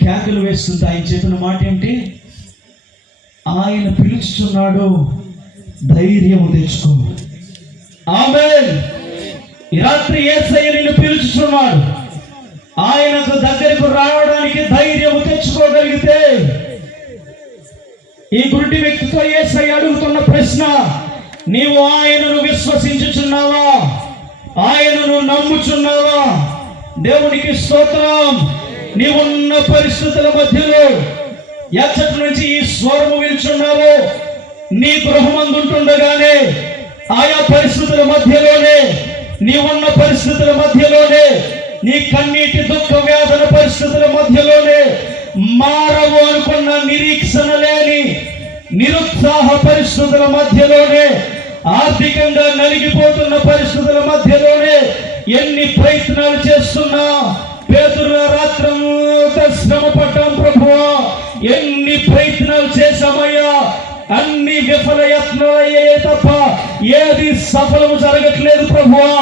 కేకలు వేస్తుంది. ఆయన చెప్పిన మాట ఏంటి? ఆయన పిలుచుచున్నాడు, ధైర్యము తెచ్చుకో. ఆమేన్. ఈ రాత్రి యేసయ్య నిన్ను పిలుచుచున్నాడు. ఆయనకు దగ్గరకు రావడానికి ధైర్యము తెచ్చుకోగలిగితే, ఈ గుడ్డి వ్యక్తితో యేసయ్య అడుగుతున్న ప్రశ్న, నీవు ఆయనను విశ్వసించుచున్నావా? ఆయనను నమ్ముచున్నావా? దేవునికి స్తోత్రం. నీవున్న పరిస్థితుల మధ్యలో ఎచ్చటి నుంచి ఈ స్వరము విలుచున్నావో, నీ గృహమందుంటుండగానే, ఆయా పరిస్థితుల మధ్యలోనే, నీవున్న పరిస్థితుల మధ్యలోనే, నీ కన్నీటి దుఃఖ వేదన పరిస్థితుల మధ్యలోనే, మారవు అనుకున్న నిరీక్షణ లేని నిరుత్సాహ పరిస్థితుల మధ్యలోనే, ఆర్థికంగా నలిగిపోతున్న పరిస్థితుల మధ్యలోనే ఎన్ని ప్రయత్నాలు చేస్తున్నా, పేతురు రాత్రంతా శ్రమ పడ్డాం ప్రభువా, ఎన్ని ప్రయత్నాలు చేశామయ్యా, అన్ని విఫల యత్నాలయ్యాయే తప్ప ఏది సఫలము జరగట్లేదు ప్రభువా,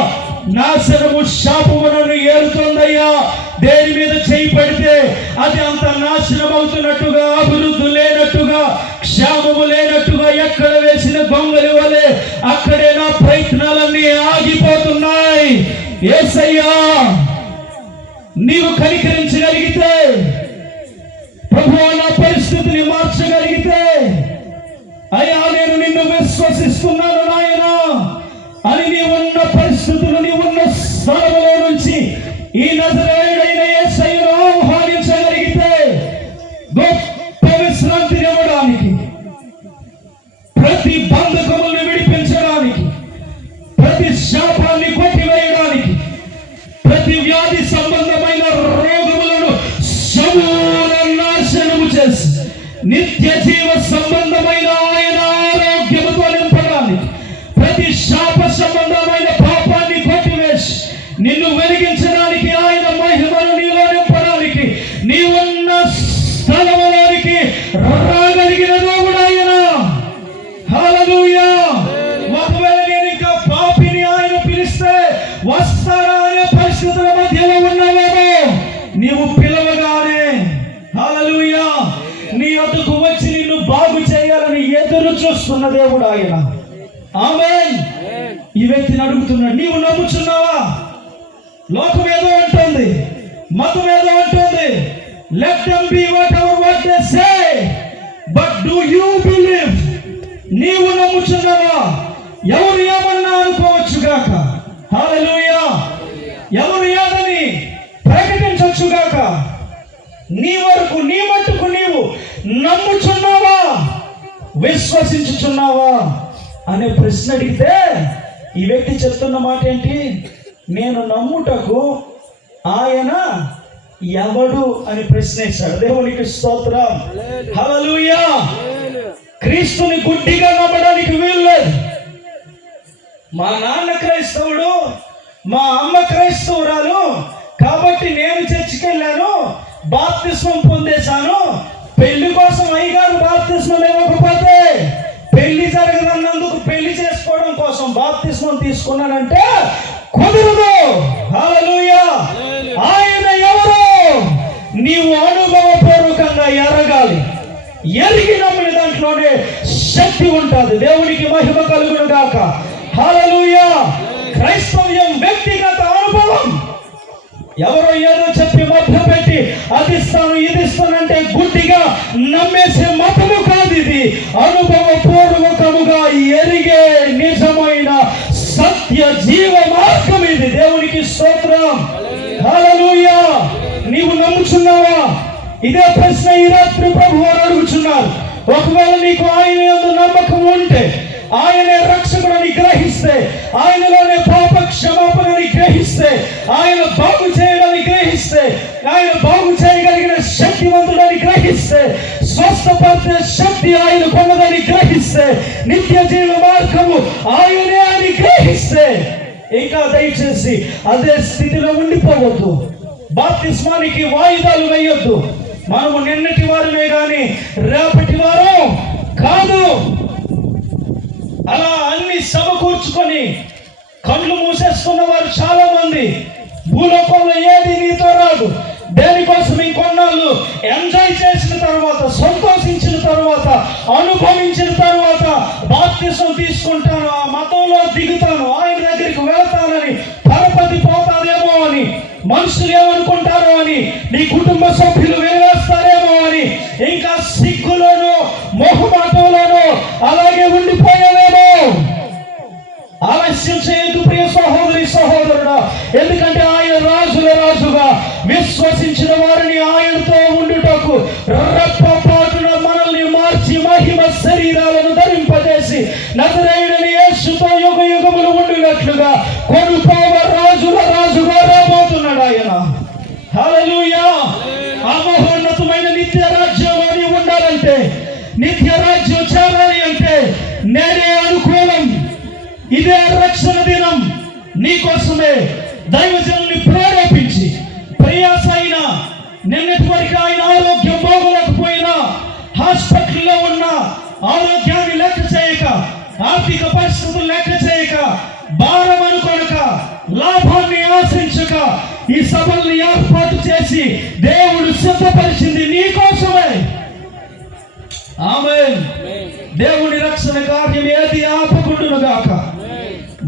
నాశనము శాపము నన్ను ఏలుతోందయ్యా, దేని మీద చేయి పడితే అది అంత నాశనం అవుతున్నట్టుగా, అభివృద్ధి లేనట్టుగా, క్షేమము లేనట్టుగా, ఎక్కడ వేసిన గొంగలి వలె అక్కడే నా ప్రయత్నాలన్నీ ఆగిపోతున్నాయి. యేసయ్యా, నీవు కనికరించగలిగితే, ప్రభువా నా పరిస్థితిని మార్చగలిగితే, అయ్యా నేను నిన్ను విశ్వసిస్తున్నాను నాయనా అని నీవున్న పరిస్థితులు, నీవున్న స్థలంలో నుంచి ఈ నజరేయుడైన యేసయ్యను ఆహ్వానించగలిగితే, గొప్ప విశ్రాంతిని ఇవ్వడానికి, ప్రతి బంధకములను విడిపించడానికి, ప్రతి శాపాన్ని కొట్టివేయడానికి, ప్రతి వ్యాధి సంబంధమైన రోగములను సమూల నాశనము చేసి నిత్య జీవ సంబంధమైన ఆయన ఆరోగ్యముతో నింపడానికి, ప్రతి శాప సంబంధమైన పాపాన్ని కొట్టివేసి నిన్ను వెలిగించడానికి, ఆయన మహిమను నీలో నింపడానికి, నీవున్న స్థలములోనికి రాగలిగిన దేవుడు ఆయన. హల్లెలూయా. ఒకవేళ నేను ఇంకా పాపిని ఆయన పిలిస్తే వస్తారా అనే పరిస్థితుల మధ్యలో ఉన్నావేమో, నీవు పిలవగానే హల్లెలూయా నీ వద్దకు వచ్చి నిన్ను బాగు చేయాలని ఎదురు చూస్తున్న దేవుడు ఆయన. ఆమేన్. ఈ వ్యక్తిని అడుగుతున్నాడు, నీవు నమ్ముచున్నావా? లోకం ఏదో అంటుంది, మతం ఏదో అంటుంది, let them be what ever what they say, but do you believe? నీవు నమ్ముచున్నావా? ఎవరు ఏమన్నా అనుకోవచ్చు గాక, హల్లెలూయా, ఎవరు ఏదని ప్రకటించవచ్చు గాక, నీ వరకు, నీ మట్టుకు నీవు నమ్ముచున్నావా, విశ్వసించుచున్నావా అనే ప్రశ్న అడిగితే, ఈ వ్యక్తి చెప్తున్న మాట ఏంటి? నేను నమ్ముటకు ఆయన ఎవడు అని ప్రశ్నించాడు. దేవునికి స్తోత్రం, హల్లెలూయా. క్రీస్తుని గుడ్డిగా నమ్మడానికి వీల్లేదు. మా నాన్న క్రైస్తవుడు, మా అమ్మ క్రైస్తవురాలు కాబట్టి నేను చర్చికి వెళ్ళాను, బాప్తిస్మం పొందేశాను, పెళ్లి కోసం అయ్యగారు బాప్తిస్మం ఇవ్వకపోతే పెళ్లి జరగదన్నందుకు పెళ్లి చేసుకోవడం కోసం బాప్తిస్మం తీసుకున్నానంటే కుదరదు. హల్లెలూయా. ఆయన ఎవరు నీవు అనుభవపూర్వకంగా ఎరగాలి. ఎరిగి నమ్మిన దాంట్లోనే శక్తి ఉంటుంది. దేవునికి మహిమ కలుగును గాక. హల్లెలూయా. క్రైస్తవ్యం వ్యక్తిగత అనుభవం. ఎవరో ఏదో చెప్పి మధ్య పెట్టి అది ఇస్తాను ఇది ఇస్తానంటే గుడ్డిగా నమ్మేసే మతము కాదు ఇది. అనుభవపూర్వకముగా ఎరిగే నిజమైన సత్య జీవ మార్గం ఇది. దేవునికి స్తోత్రం. హల్లెలూయా. నీవు నమ్ముచున్నావా? ఇదే ప్రశ్న ఈ రాత్రి ప్రభువు అడుగుచున్నారు. ఒకవేళ నీకు ఆయన యందు నమ్మకం ఉంటే, ఆయనే రక్షకుడని గ్రహిస్తే, ఆయనలోనే పాప క్షమాపణని గ్రహిస్తే, ఆయన బాగు చేయడానికి గ్రహిస్తే, ఆయన బాగు చేయగలిగిన శక్తివంతుడని గ్రహిస్తే, స్వస్థపరిచే శక్తి ఆయన కొన్నదని గ్రహిస్తే, నిత్య జీవ మార్గము ఆయనే అని గ్రహిస్తే, ఇంకా దయచేసి అదే స్థితిలో ఉండిపోవద్దు. బాప్తిస్మానికి వాయిదాలు వేయొద్దు. మనము నిన్నటి వారమే కానీ రేపటి వారం కాదు. అలా అన్ని సమకూర్చుకొని కళ్ళు మూసేసుకున్న వారు చాలా మంది. భూలోకంలో ఏది నీతో రాదు. దేనికోసం ఇంకొన్నాళ్ళు ఎంజాయ్ చేసిన తర్వాత, సంతోషించిన తర్వాత, అనుభవించిన తర్వాత బాప్తిసం తీసుకుంటాను, ఆ మతంలో దిగుతాను, ఆయన దగ్గరికి వెళతానని, పరపతి పోతాదేమో అని, మనుషులు ఏమనుకుంటారో అని, నీ కుటుంబ సభ్యులు వెలివేస్తారేమో అని, ఇంకా సిగ్గులోనూ మొహమాటంలోనూ అలాగే ఉండిపోయావేమో. ఆలస్యం చేయదు ప్రియ సహోదరి సహోదరుడా, ఎందుకంటే ఆయన రాజుల రాజుగా విశ్వసించిన వారిని ఆయనతో ఉండుటకు రెప్పపాటున మనల్ని మార్చి మహిమ శరీరాలను ధరింపజేసి నజరేయుడైన యేసుతో యుగ యుగములు ఉండినట్లుగా కొనుకోవ రాజుల రాజుగా రాబోతున్నాడు ఆయన. హల్లెలూయా. ఆ మహోన్నతమైన నిత్య రాజ్యంలో ఉండాలంటే, నిత్య రాజ్యం చేరాలి అంటే నేనే అనుకూలం. ఇదే రక్షణ దినం. నీకోసమే దైవజనుల్ని ప్రేరేపించి ప్రయాస అయినా, నిన్నటి వరకు ఆయన ఆరోగ్యం బాగోలేకపోయినా, హాస్పిటల్లో ఉన్న ఆరోగ్యాన్ని లెక్క చేయక, ఆర్థిక పరిస్థితులు లెక్క చేయక, భారం అనుకొనక, లాభాన్ని ఆశించక ఈ సభల్ని ఏర్పాటు చేసి దేవుడు సిద్ధపరిచింది నీకోసమే. ఆమేన్. దేవుని రక్షణ కార్యం ఏది ఆపకుండును గాక.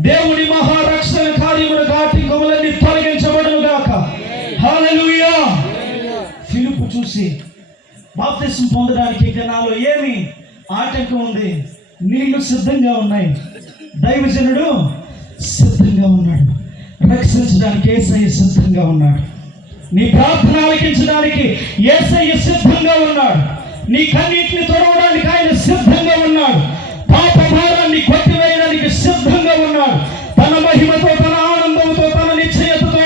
దేవుని మహారక్షణ కార్యమును ఆటంకములన్నీ తొలగించబడును గాక. హల్లెలూయా. ఫిలిప్పు చూసి బాప్తిసం పొందడానికి ఇక నాలో ఏమి ఆటంకం ఉంది? నీళ్లు సిద్ధంగా ఉన్నాయి, దైవజనుడు సిద్ధంగా ఉన్నాడు, రక్షించడానికి యేసయ్య సిద్ధంగా ఉన్నాడు, నీ ప్రార్థన ఆలకించడానికి యేసయ్య సిద్ధంగా ఉన్నాడు, నీ కన్నీటిని తొడవడానికి ఆయన సిద్ధంగా ఉన్నాడు, పాప భారాన్ని కొట్టివేయడానికి సిద్ధంగా ఉన్నాడు. తన మహిమతో, తన ఆనందంతో, తన నిశ్చయతతో,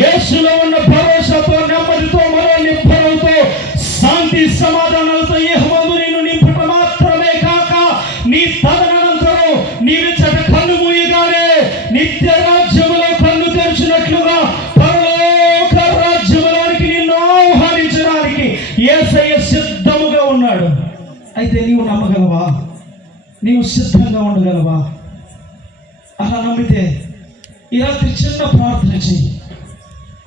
యేసులో ఉన్న భరోసాతో, నెమ్మదితో, మరో నిబ్బరంతో, శాంతి సమాధానాలతో యెహోవా నిన్ను నింపుట మాత్రమే కాక నీ తదనంతరం నీవిచ్చట కన్ను మూయగానే నిత్య రాజ్యములో కన్ను తెరిచినట్లుగా పరలోక రాజ్యములోనికి నిన్ను ఆహ్వానించడానికి యేసయ్య సిద్ధముగా ఉన్నాడు. అయితే నీవు నమ్మగలవా? నీవు సిద్ధంగా ఉండగలవా? అలా నమ్మితే ఈ రాత్రి చిన్న ప్రార్థన చెయ్యి.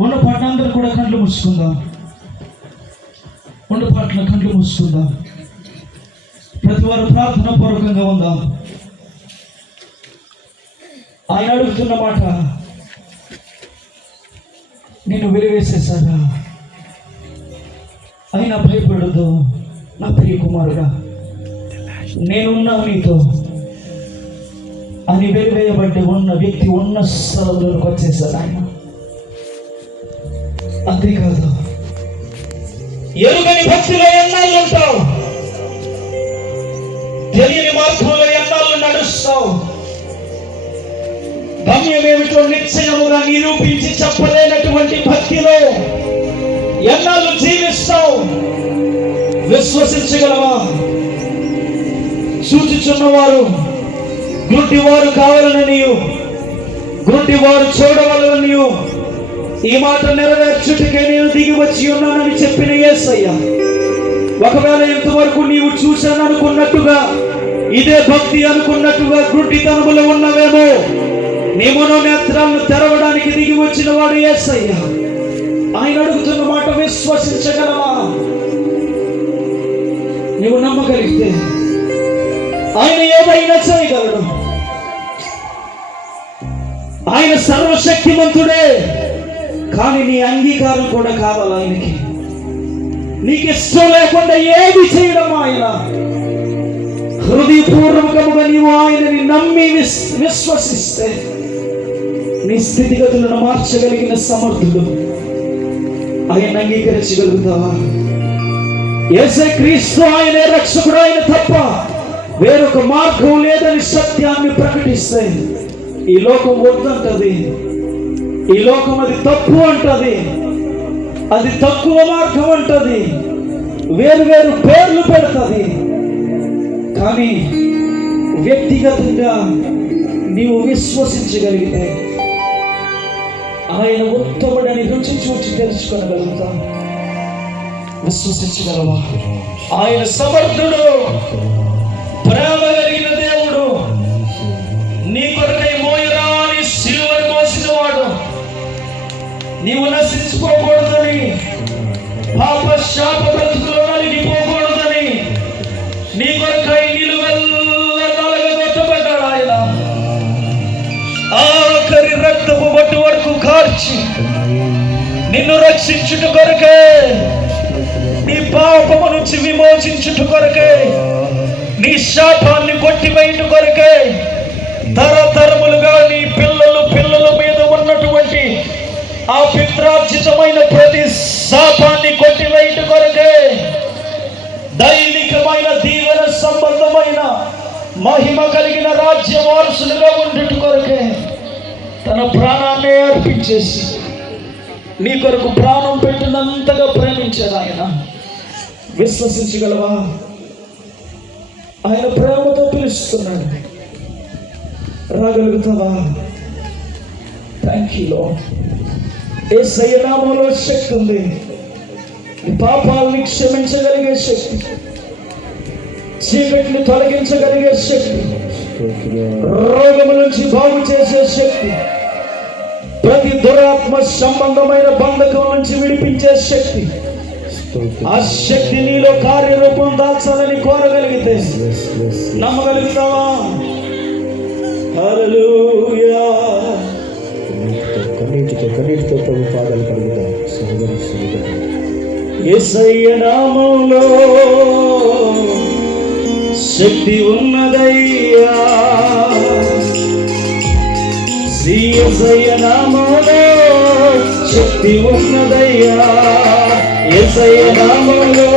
ఉన్న పాటలందరూ కూడా కళ్ళు మూసుకుందాం. ఉన్న పాటల కళ్ళు మూసుకుందాం. ప్రతి వారు ప్రార్థన పూర్వకంగా ఉందాం. ఆయన అడుగుతున్న మాట, నేను వెలివేసేసారా? అయినా భయపడదు నా ప్రియ కుమారుడా, నేనున్నావు నీతో అని వెలివేయబట్టి ఉన్న వ్యక్తి ఉన్న స్థలంలోకి వచ్చేసాడు ఆయన. అంతేకాదు, ఎరుగని భక్తిలో ఎన్నాళ్ళు ఉంటావు, తెలియని మార్గంలో ఎన్నాళ్ళు నడుస్తావు, గమ్యమేమిటో నిశ్చయముగా నిరూపించి చెప్పలేనటువంటి భక్తిలో ఎన్నాళ్ళు జీవిస్తావు? విశ్వసించగలవా? సూచించున్నవారు గుడ్డివారు కావాలని, గుడ్డివారు చూడవాలని, ఈ మాట నెరవేర్చుటకే నేను దిగి వచ్చి ఉన్నానని చెప్పిన యేసయ్య, ఒకవేళ ఇంతవరకు నీవు చూశాను అనుకున్నట్టుగా, ఇదే భక్తి అనుకున్నట్టుగా గుడ్డితనములో ఉన్నవేమో, నీ మనోనేత్రాలను తెరవడానికి దిగి వచ్చిన వాడు యేసయ్య. ఆయన అడుగుతున్న మాట విశ్వసించగలవా? నీవు నమ్మగలిగితే ఆయన ఏదైనా చేయగలడు. ఆయన సర్వశక్తిమంతుడే, కానీ నీ అంగీకారం కూడా కావాలి ఆయనకి. నీకు ఇష్టం లేకుండా ఏది చేయడం ఆయన. హృదయపూర్వకముగా నీవు ఆయనని నమ్మి విశ్వసిస్తే నీ స్థితిగతులను మార్చగలిగిన సమర్థుడు. ఆయన అంగీకరించగలుగుతావా? యేసే క్రీస్తు ఆయనే రక్షకుడు, ఆయన తప్ప వేరొక మార్గం లేదని సత్యాన్ని ప్రకటిస్తే ఈ లోకం వద్దంటది, ఈ లోకం అది తప్పు అంటది, అది తక్కువ మార్గం అంటది, వేరు వేరు పేర్లు పెడుతుంది. కానీ వ్యక్తిగతంగా నీవు విశ్వసించగలిగితే ఆయన ఉత్తముడని రుచి చూచి తెలుసుకోగలుగుతాం. విశ్వసించగలవా? ఆయన సమర్థుడు, ప్రేమ కలిగిన దేవుడు, నీ కొరకై మోయరాని సిలువను మోసినవాడు, నీవు నశించుకోకూడదని, పాప శాప బ్రతుకులో నలిగిపోకూడదని నీ కొరకై నిలువెల్ల నలగగొట్టబడ్డాడు ఆయన. ఆఖరి రక్తపు బొట్టు వరకు కార్చి నిన్ను రక్షించుట కొరకే, నీ పాపము నుంచి విమోచించుట కొరకే, నీ శాపాన్ని కొట్టివేయుట కొరకే, తరతరములుగా నీ పిల్లల మీద ఉన్నటువంటి ఆ పిత్రార్జితమైన ప్రతి శాపాన్ని కొట్టివేయుట కొరకే, దైవికమైన దీవెన సంబంధమైన మహిమ కలిగిన రాజ్య వారసులుగా ఉండుట కొరకే తన ప్రాణాన్ని అర్పించేసి నీ కొరకు ప్రాణం పెట్టినంతగా ప్రేమించాడు ఆయన. విశ్వసించగలవా? ఆయన ప్రేమతో పిలుస్తున్నాడు. రాగలుగుతావా? Thank you lord. యేసయ్య నామములో శక్తి ఉంది. నీ పాపాలని క్షమించగలిగే శక్తి, చీకటిని తొలగించగలిగే శక్తి, రోగము నుంచి బాగు చేసే శక్తి, ప్రతి దురాత్మ సంబంధమైన బంధకం నుంచి విడిపించే శక్తి, ఆ శక్తి నీలో కార్యరూపం దాల్చాలని కోరగలిగితే నమ్మగలుగుతావా? హల్లెలూయా. కన్నీటితో ప్రభు పాదాలు కలుగుతాం. యేసయ్య నామములో శక్తి ఉన్నదయ్యా, యేసయ్య నామములో శక్తి ఉన్నదయ్యా, యేసయ్య నామములో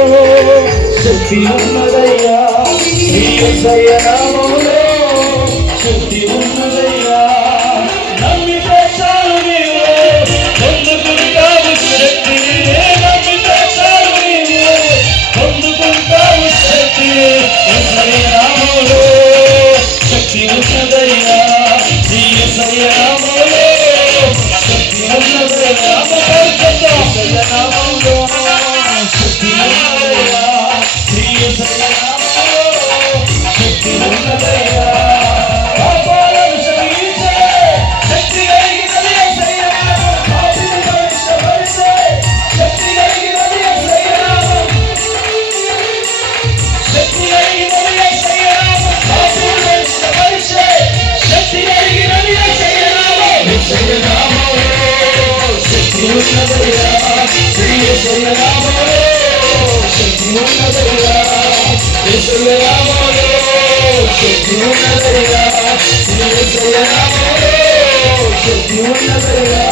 శక్తి ఉన్నదయ్యా, యేసయ్య నామములో శక్తి ఉన్నదయ్యా. నమ్మితే చాలు నీవు పొందుకుంటావు శక్తి, నమ్మితే చాలు నీవు పొందుకుంటావు శక్తి. యేసయ్య నామములో శక్తి ఉన్నదయ్యా, యేసయ్య నామములో శక్తి ఉన్నదయ్యా. యేసయ్య నామములో శక్తి ఉన్నదయ్యా, యేసయ్య నామములో శక్తి ఉన్నదయ్యా. పాపాలను క్షమించే శక్తి కలిగినది యేసయ్య నామం, పాపిని పవిత్రపరిచే శక్తి కలిగినది యేసయ్య నామం, శక్తి కలిగినది యేసయ్య నామం, పాపిని పవిత్రపరిచే శక్తి కలిగినది యేసయ్య నామం. యేసయ్య నామములో శక్తి ఉన్నదయ్యా, యేసయ్య నామములో శక్తి ఉన్నదయ్యా, యేసయ్య నామములో శక్తి ఉన్నదయ్యా, యేసయ్య నామములో శక్తి ఉన్నదయ్యా.